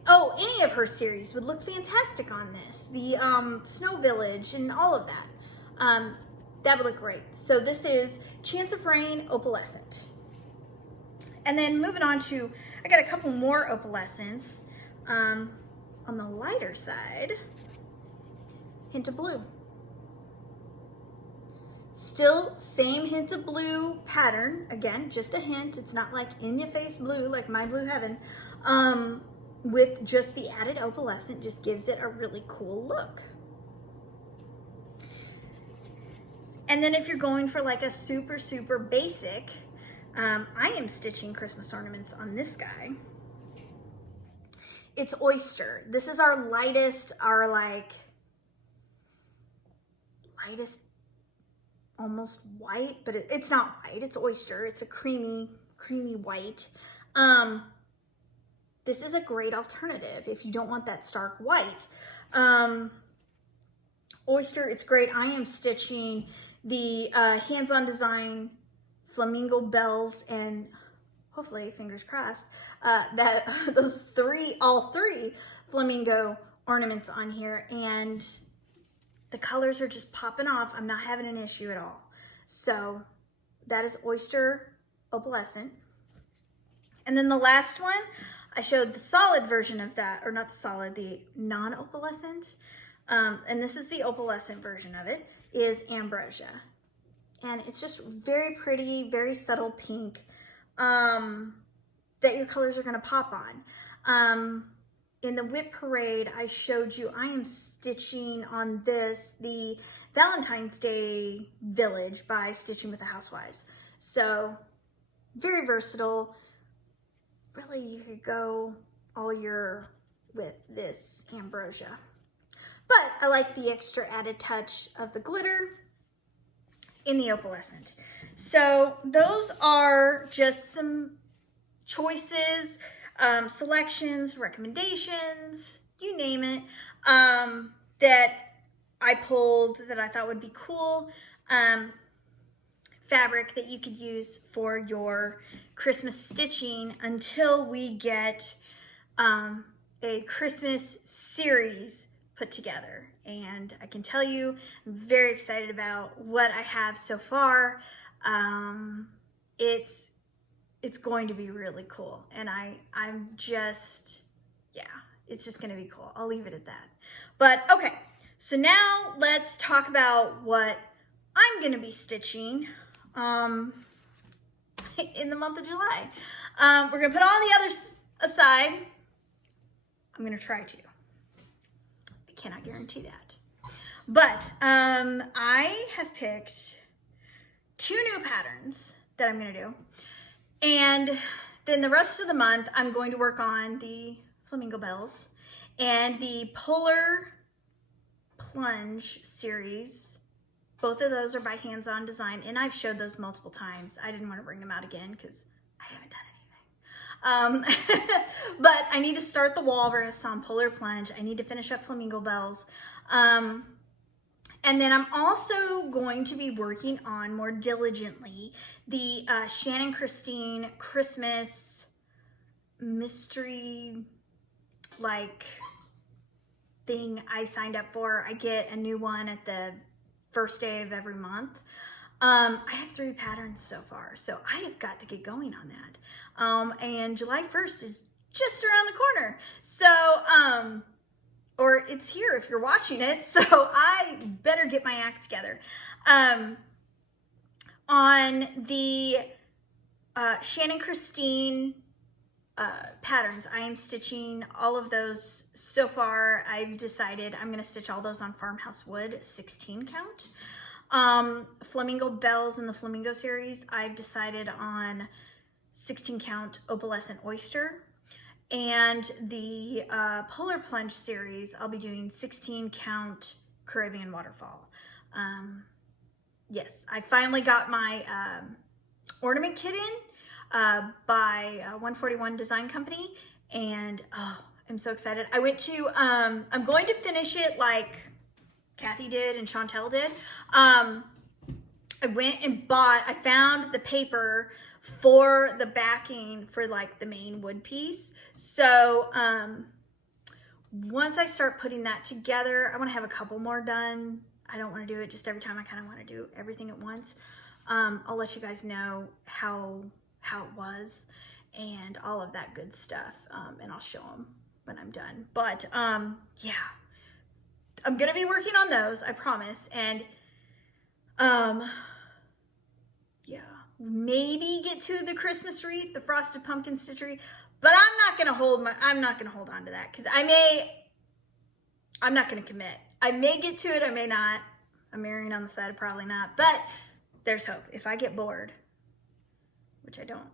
Oh, any of her series would look fantastic on this. The Snow Village and all of that. That would look great. So this is Chance of Rain opalescent. And then moving on to, I got a couple more opalescents. On the lighter side, hint of blue. Still same hint of blue pattern. Again, just a hint. It's not like in your face blue like My Blue Heaven. With just the added opalescent, just gives it a really cool look. And then if you're going for like a super, super basic, I am stitching Christmas ornaments on this guy. It's Oyster. This is our lightest, lightest, almost white, but it's not white, it's Oyster. It's a creamy white. This is a great alternative if you don't want that stark white. Oyster, it's great. I am stitching the hands-on design flamingo bells, and hopefully, fingers crossed, that all three flamingo ornaments on here, and the colors are just popping off. I'm not having an issue at all. So that is Oyster opalescent. And then the last one, I showed the solid version of that, or not the solid, the non-opalescent. And this is the opalescent version of it, is Ambrosia. And it's just very pretty, very subtle pink that your colors are gonna pop on. In the WIP Parade, I showed you, I am stitching on this, the Valentine's Day Village by Stitching with the Housewives. So very versatile. Really, you could go all year with this Ambrosia. But I like the extra added touch of the glitter in the opalescent. So those are just some choices, selections, recommendations, you name it, that I pulled that I thought would be cool. Fabric that you could use for your Christmas stitching until we get a Christmas series put together. And I can tell you, I'm very excited about what I have so far. It's going to be really cool. And I'm just, yeah, it's just gonna be cool. I'll leave it at that. But okay, so now let's talk about what I'm gonna be stitching in the month of July. We're gonna put all the others aside. I'm gonna try to. I cannot guarantee that. But I have picked 2 new patterns that I'm gonna do. And then the rest of the month, I'm going to work on the Flamingo Bells and the Polar Plunge series. Both of those are by Hands-On Design, and I've showed those multiple times. I didn't want to bring them out again because I haven't done anything. But I need to start the walrus on Polar Plunge. I need to finish up Flamingo Bells. And then I'm also going to be working on more diligently the Shannon Christine Christmas mystery thing I signed up for. I get a new one at the first day of every month. I have 3 patterns so far, so I have got to get going on that. And July 1st is just around the corner. So or it's here if you're watching it, so I better get my act together. On the Shannon Christine patterns, I am stitching all of those. So far, I've decided I'm going to stitch all those on Farmhouse Wood 16 count. Flamingo Bells in the Flamingo series, I've decided on 16 count Opalescent Oyster. And the Polar Plunge series, I'll be doing 16 count Caribbean Waterfall. Yes, I finally got my ornament kit in by 141 Design Company, and oh, I'm so excited. I went to, I'm going to finish it like Kathy did and Chantel did. I went and I found the paper for the backing for like the main wood piece. So once I start putting that together, I want to have a couple more done. I don't want to do it just every time. I kind of want to do everything at once. I'll let you guys know how it was and all of that good stuff, and I'll show them when I'm done. But yeah, I'm gonna be working on those, I promise. And yeah, maybe get to the Christmas wreath, the frosted pumpkin stitchery, but I'm not gonna hold on to that, because I'm not gonna commit. I may get to it, I may not. I'm erring on the side of probably not, but there's hope. If I get bored, which I don't,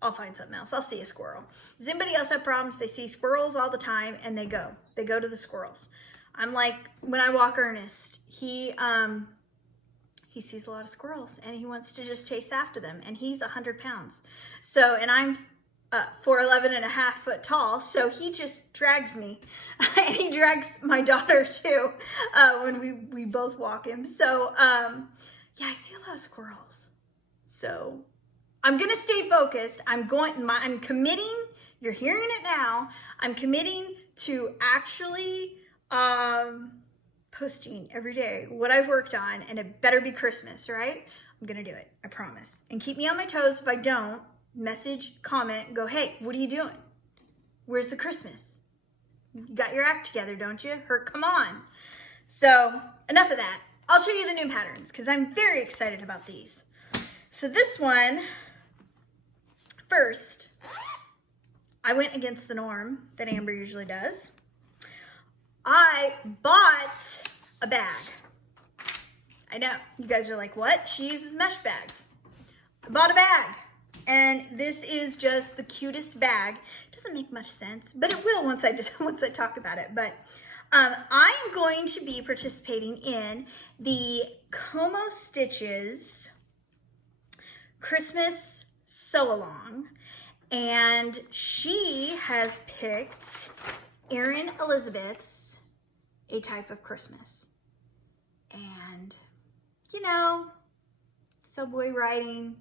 I'll find something else. I'll see a squirrel. Does anybody else have problems? They see squirrels all the time and they go to the squirrels. I'm like, when I walk Ernest, he sees a lot of squirrels and he wants to just chase after them, and he's 100 pounds. So, and I'm 4'11" and a half foot tall, so he just drags me. And he drags my daughter too, when we both walk him. So, yeah, I see a lot of squirrels. So I'm gonna stay focused. I'm committing, you're hearing it now, I'm committing to actually posting every day what I've worked on, and it better be Christmas, right? I'm gonna do it, I promise. And keep me on my toes if I don't. Message, comment, go, hey, what are you doing? Where's the Christmas? You got your act together, don't you? Come on. So enough of that. I'll show you the new patterns because I'm very excited about these. So this one, first, I went against the norm that Amber usually does. I bought a bag. I know, you guys are like, what? She uses mesh bags. I bought a bag. And this is just the cutest bag. It doesn't make much sense, but it will once I talk about it. But I am going to be participating in the Como Stitches Christmas Sew-Along, and she has picked Erin Elizabeth's A Type of Christmas. And, you know, subway riding,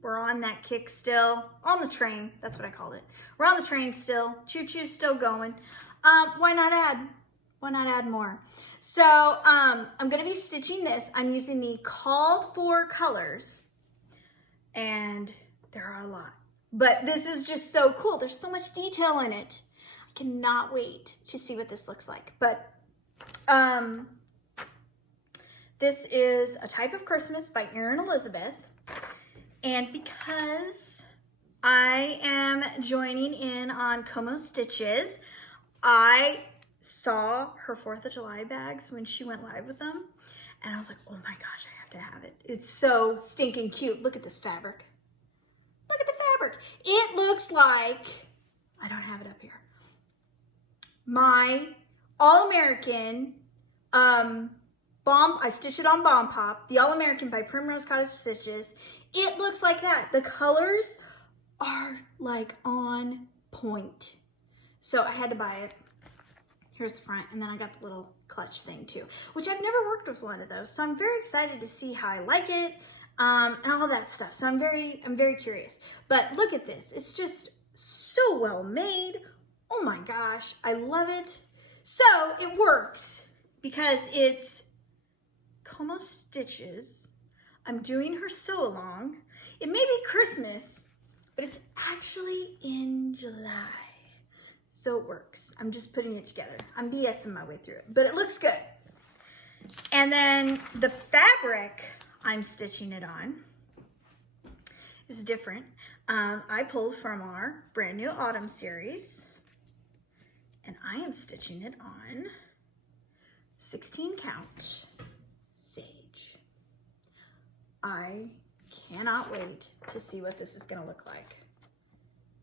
we're on that kick still, on the train, that's what I called it. We're on the train still, choo-choo's still going. Why not add more? So I'm gonna be stitching this. I'm using the called for colors, and there are a lot. But this is just so cool. There's so much detail in it. I cannot wait to see what this looks like. But this is A Type of Christmas by Erin Elizabeth. And because I am joining in on Como Stitches, I saw her 4th of July bags when she went live with them. And I was like, oh my gosh, I have to have it. It's so stinking cute. Look at this fabric. Look at the fabric. It looks like, I don't have it up here, my All-American I stitched it on Bomb Pop, the All-American by Primrose Cottage Stitches. It looks like that. The colors are like on point. So I had to buy it. Here's the front, and then I got the little clutch thing too, which I've never worked with one of those. So I'm very excited to see how I like it, and all that stuff. So I'm very curious. But look at this. It's just so well made. Oh my gosh, I love it. So it works because it's Como Stitches. I'm doing her sew-along. It may be Christmas, but it's actually in July. So it works. I'm just putting it together. I'm BSing my way through it, but it looks good. And then the fabric I'm stitching it on is different. I pulled from our brand new autumn series, and I am stitching it on 16 count sage. I cannot wait to see what this is gonna look like.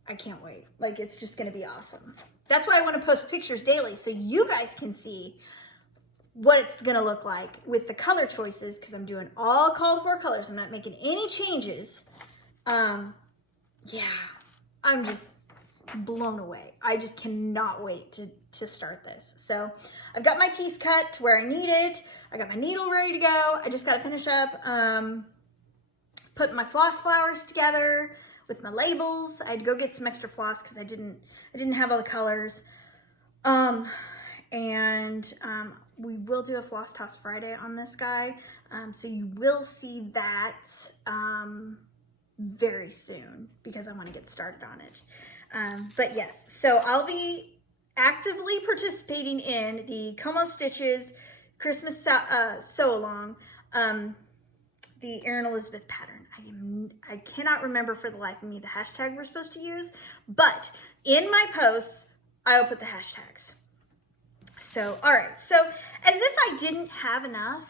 I can't wait. Like, it's just gonna be awesome. That's why I wanna post pictures daily, so you guys can see what it's gonna look like with the color choices, because I'm doing all called for colors. I'm not making any changes. Yeah, I'm just blown away. I just cannot wait to start this. So I've got my piece cut to where I need it. I got my needle ready to go. I just gotta finish up putting my floss flowers together with my labels. I had to go get some extra floss because I didn't have all the colors. We will do a floss toss Friday on this guy. So you will see that very soon because I want to get started on it. But yes, so I'll be actively participating in the Como Stitches Christmas sew-along, the Erin Elizabeth pattern. I cannot remember for the life of me the hashtag we're supposed to use, but in my posts, I will put the hashtags. So, all right. So as if I didn't have enough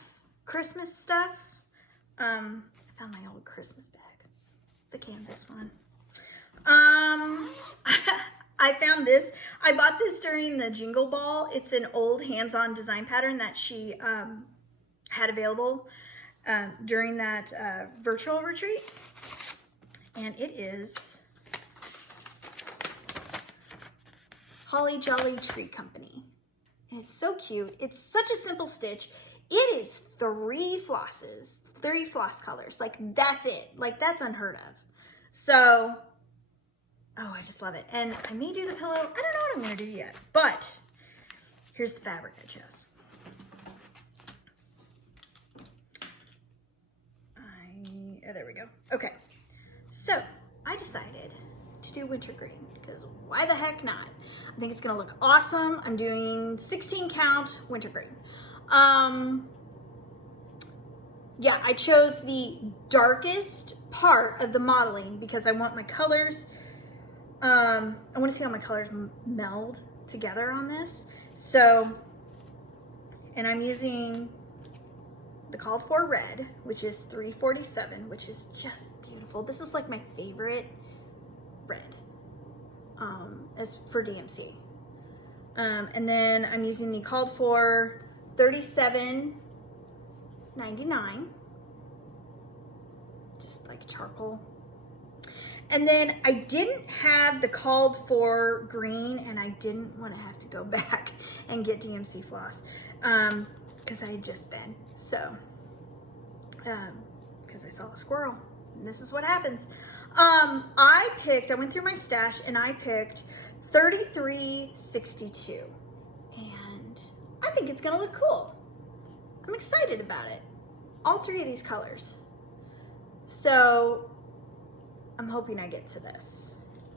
Christmas stuff, I found my old Christmas bag, the canvas one. I found this. I bought this during the Jingle Ball. It's an old hands-on design pattern that she had available during that virtual retreat. And it is Holly Jolly Tree Company. And it's so cute. It's such a simple stitch. It is 3 flosses, 3 floss colors. Like, that's it. Like, that's unheard of. So, oh, I just love it. And I may do the pillow. I don't know what I'm going to do yet. But here's the fabric I chose. Oh, there we go. Okay. So, I decided to do winter green because why the heck not? I think it's going to look awesome. I'm doing 16 count winter green. Yeah, I chose the darkest part of the modeling because I want my colors, I want to see how my colors meld together on this. So, and I'm using the called for red, which is 347, which is just beautiful. This is like my favorite red as for DMC. And then I'm using the called for 37.99, just like charcoal. And then I didn't have the called for green, and I didn't want to have to go back and get DMC floss because I had just been. So, because I saw the squirrel, and this is what happens. I went through my stash and I picked 3362, and I think it's gonna look cool. I'm excited about it. All 3 of these colors. So I'm hoping I get to this,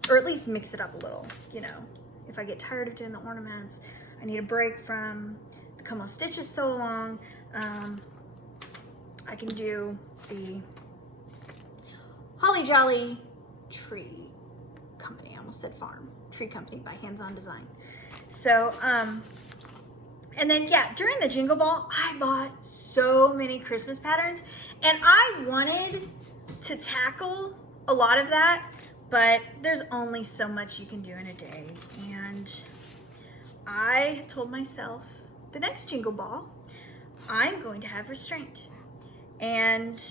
or at least mix it up a little. You know, if I get tired of doing the ornaments, I need a break from the Como Stitches so long. I can do the Holly Jolly Tree Company. I almost said farm. Tree Company by Hands On Design. So, and then yeah, during the Jingle Ball, I bought so many Christmas patterns, and I wanted to tackle a lot of that, but there's only so much you can do in a day. And I told myself the next Jingle Ball, I'm going to have restraint. And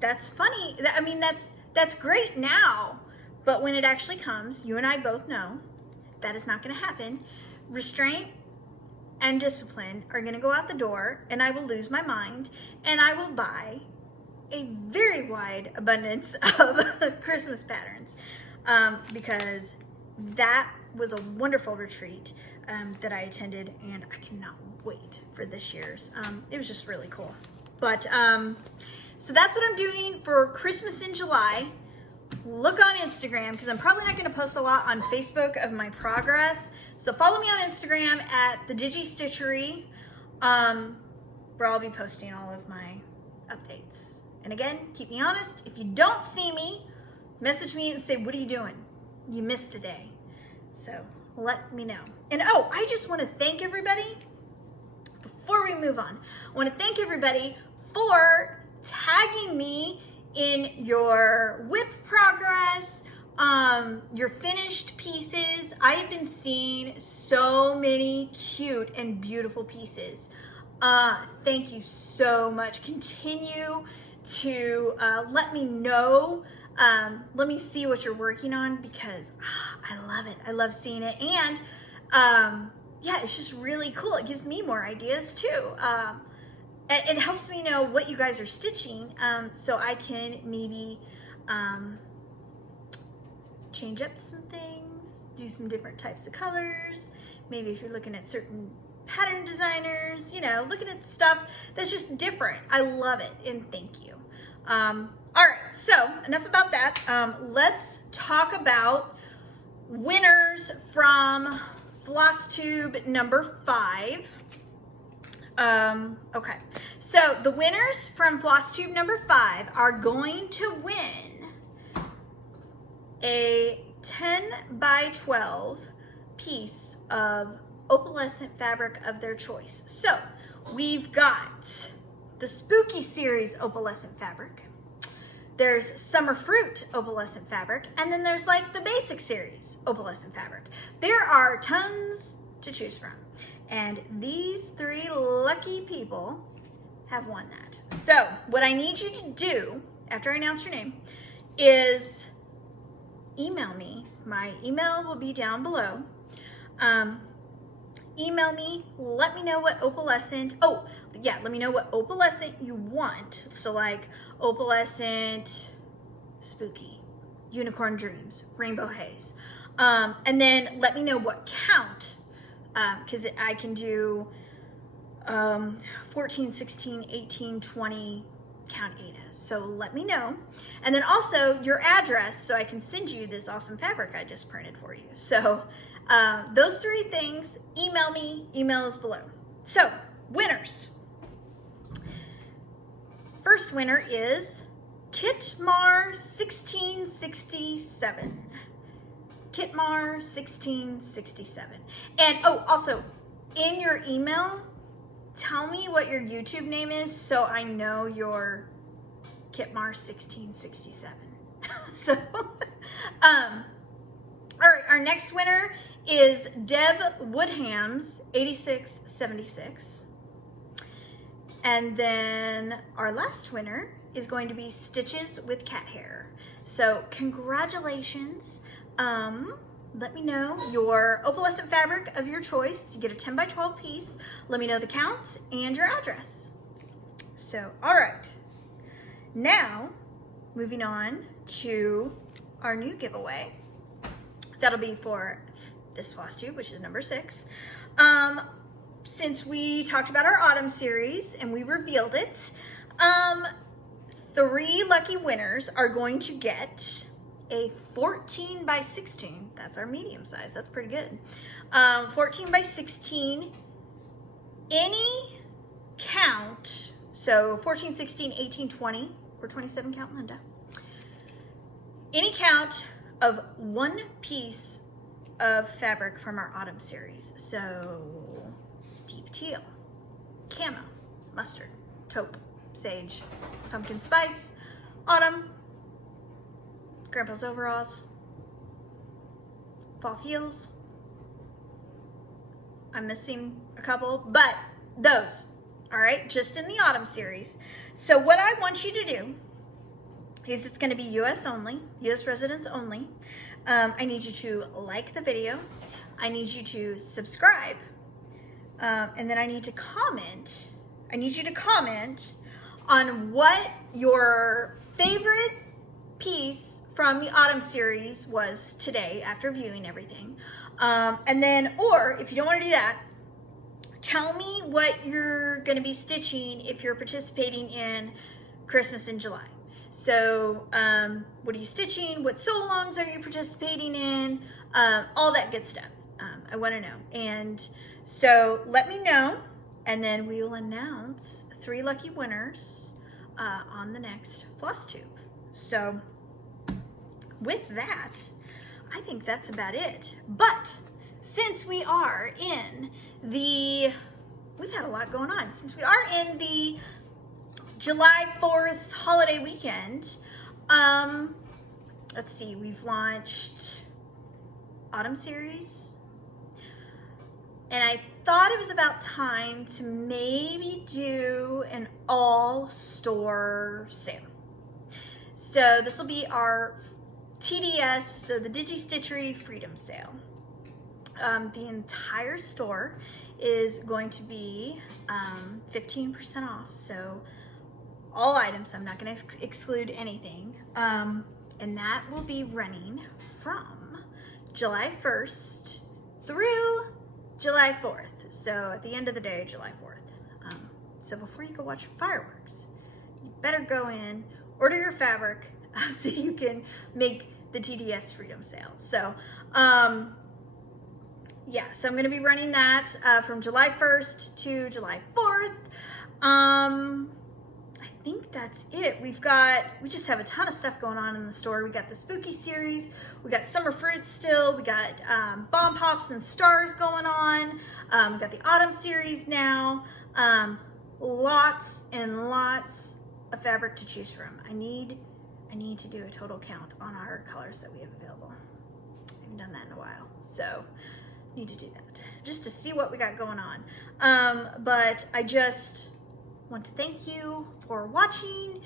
that's funny. I mean, that's great now, but when it actually comes, you and I both know that is not going to happen. Restraint and discipline are going to go out the door, and I will lose my mind, and I will buy a very wide abundance of Christmas patterns because that was a wonderful retreat that I attended, and I cannot wait for this year's. It was just really cool. But so that's what I'm doing for Christmas in July. look on Instagram, because I'm probably not going to post a lot on Facebook of my progress. So follow me on Instagram at the Digi Stitchery, where I'll be posting all of my updates. And again, keep me honest. If you don't see me, message me and say, what are you doing? You missed a day. So let me know. And oh, I just want to thank everybody. Before we move on, I want to thank everybody for tagging me in your WIP progress, your finished pieces. I have been seeing so many cute and beautiful pieces. Thank you so much. Continue to let me know. Let me see what you're working on, because I love it. I love seeing it. And yeah, it's just really cool. It gives me more ideas too. It helps me know what you guys are stitching, so I can maybe change up some things, do some different types of colors. Maybe if you're looking at certain pattern designers, you know, looking at stuff that's just different. I love it, and thank you. All right, so enough about that. Let's talk about winners from Flosstube number 5. Okay, so the winners from Flosstube number 5 are going to win a 10 by 12 piece of opalescent fabric of their choice. So we've got the Spooky Series opalescent fabric, there's Summer Fruit opalescent fabric, and then there's like the Basic Series opalescent fabric. There are tons to choose from. And these 3 lucky people have won that. So what I need you to do after I announce your name is email me. My email will be down below. Email me, let me know what opalescent, let me know what opalescent you want. So like opalescent spooky, unicorn dreams, rainbow haze. And then let me know what count, because I can do 14, 16, 18, 20 count Ada. So let me know. And then also your address so I can send you this awesome fabric I just printed for you. So those 3 things, email me, email is below. So winners. First winner is Kitmar 1667. Kitmar 1667. And also in your email, tell me what your YouTube name is so I know your Kitmar 1667. So, all right, our next winner is Deb Woodham's 8676. And then our last winner is going to be Stitches with Cat Hair. So congratulations. Let me know your opalescent fabric of your choice. You get a 10 by 12 piece. Let me know the count and your address. So, all right. Now, moving on to our new giveaway. That'll be for this Flosstube, which is number 6. Since we talked about our autumn series and we revealed it, 3 lucky winners are going to get a 14 by 16. That's our medium size. That's pretty good. 14 by 16, any count. So 14, 16, 18, 20, or 27 count Linda. Any count of 1 piece of fabric from our autumn series. So deep teal, camo, mustard, taupe, sage, pumpkin spice, autumn, grandpa's overalls, fall heels. I'm missing a couple, but those, all right, just in the autumn series. So what I want you to do is it's going to be US only, US residents only. I need you to like the video. I need you to subscribe. And then I need to comment. I need you to comment on what your favorite piece from the autumn series was today after viewing everything. And then, or if you don't want to do that, tell me what you're going to be stitching if you're participating in Christmas in July. So what are you stitching? What sew-alongs are you participating in? All that good stuff. I want to know. And so let me know, and then we will announce 3 lucky winners on the next Flosstube. So with that, I think that's about it. But since we are in the, we've had a lot going on. Since we are in the July 4th holiday weekend, let's see, we've launched Autumn Series, and I thought it was about time to maybe do an all-store sale. So this will be our TDS, so the Digi Stitchery Freedom Sale. The entire store is going to be 15% off, so all items, I'm not going to exclude anything, and that will be running from July 1st through July 4th, so at the end of the day, July 4th. So before you go watch fireworks, you better go in, order your fabric, so you can make the TDS Freedom Sale. So, yeah, so I'm going to be running that from July 1st to July 4th. I think that's it. We just have a ton of stuff going on in the store. We got the Spooky Series, we got Summer Fruits still, we got Bomb Pops and Stars going on, we got the Autumn Series now, lots and lots of fabric to choose from. I need to do a total count on our colors that we have available. I haven't done that in a while, so need to do that just to see what we got going on. But I just want to thank you for watching,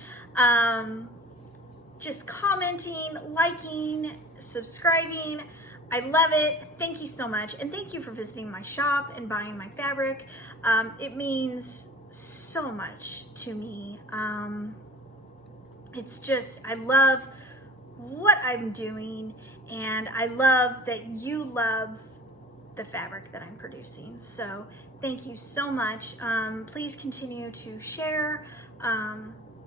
just commenting, liking, subscribing. I love it. Thank you so much, and thank you for visiting my shop and buying my fabric. It means so much to me. It's just, I love what I'm doing, and I love that you love the fabric that I'm producing. So thank you so much. Please continue to share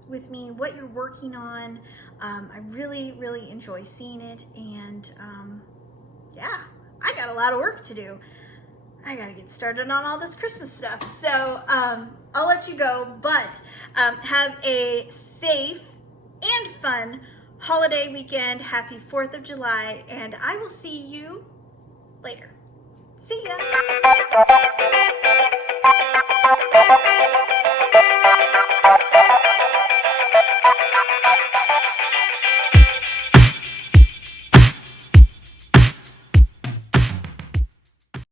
with me what you're working on. I really, really enjoy seeing it, and yeah, I got a lot of work to do. I gotta get started on all this Christmas stuff. So I'll let you go, but have a safe and fun holiday weekend. Happy 4th of July, and I will see you later. See ya!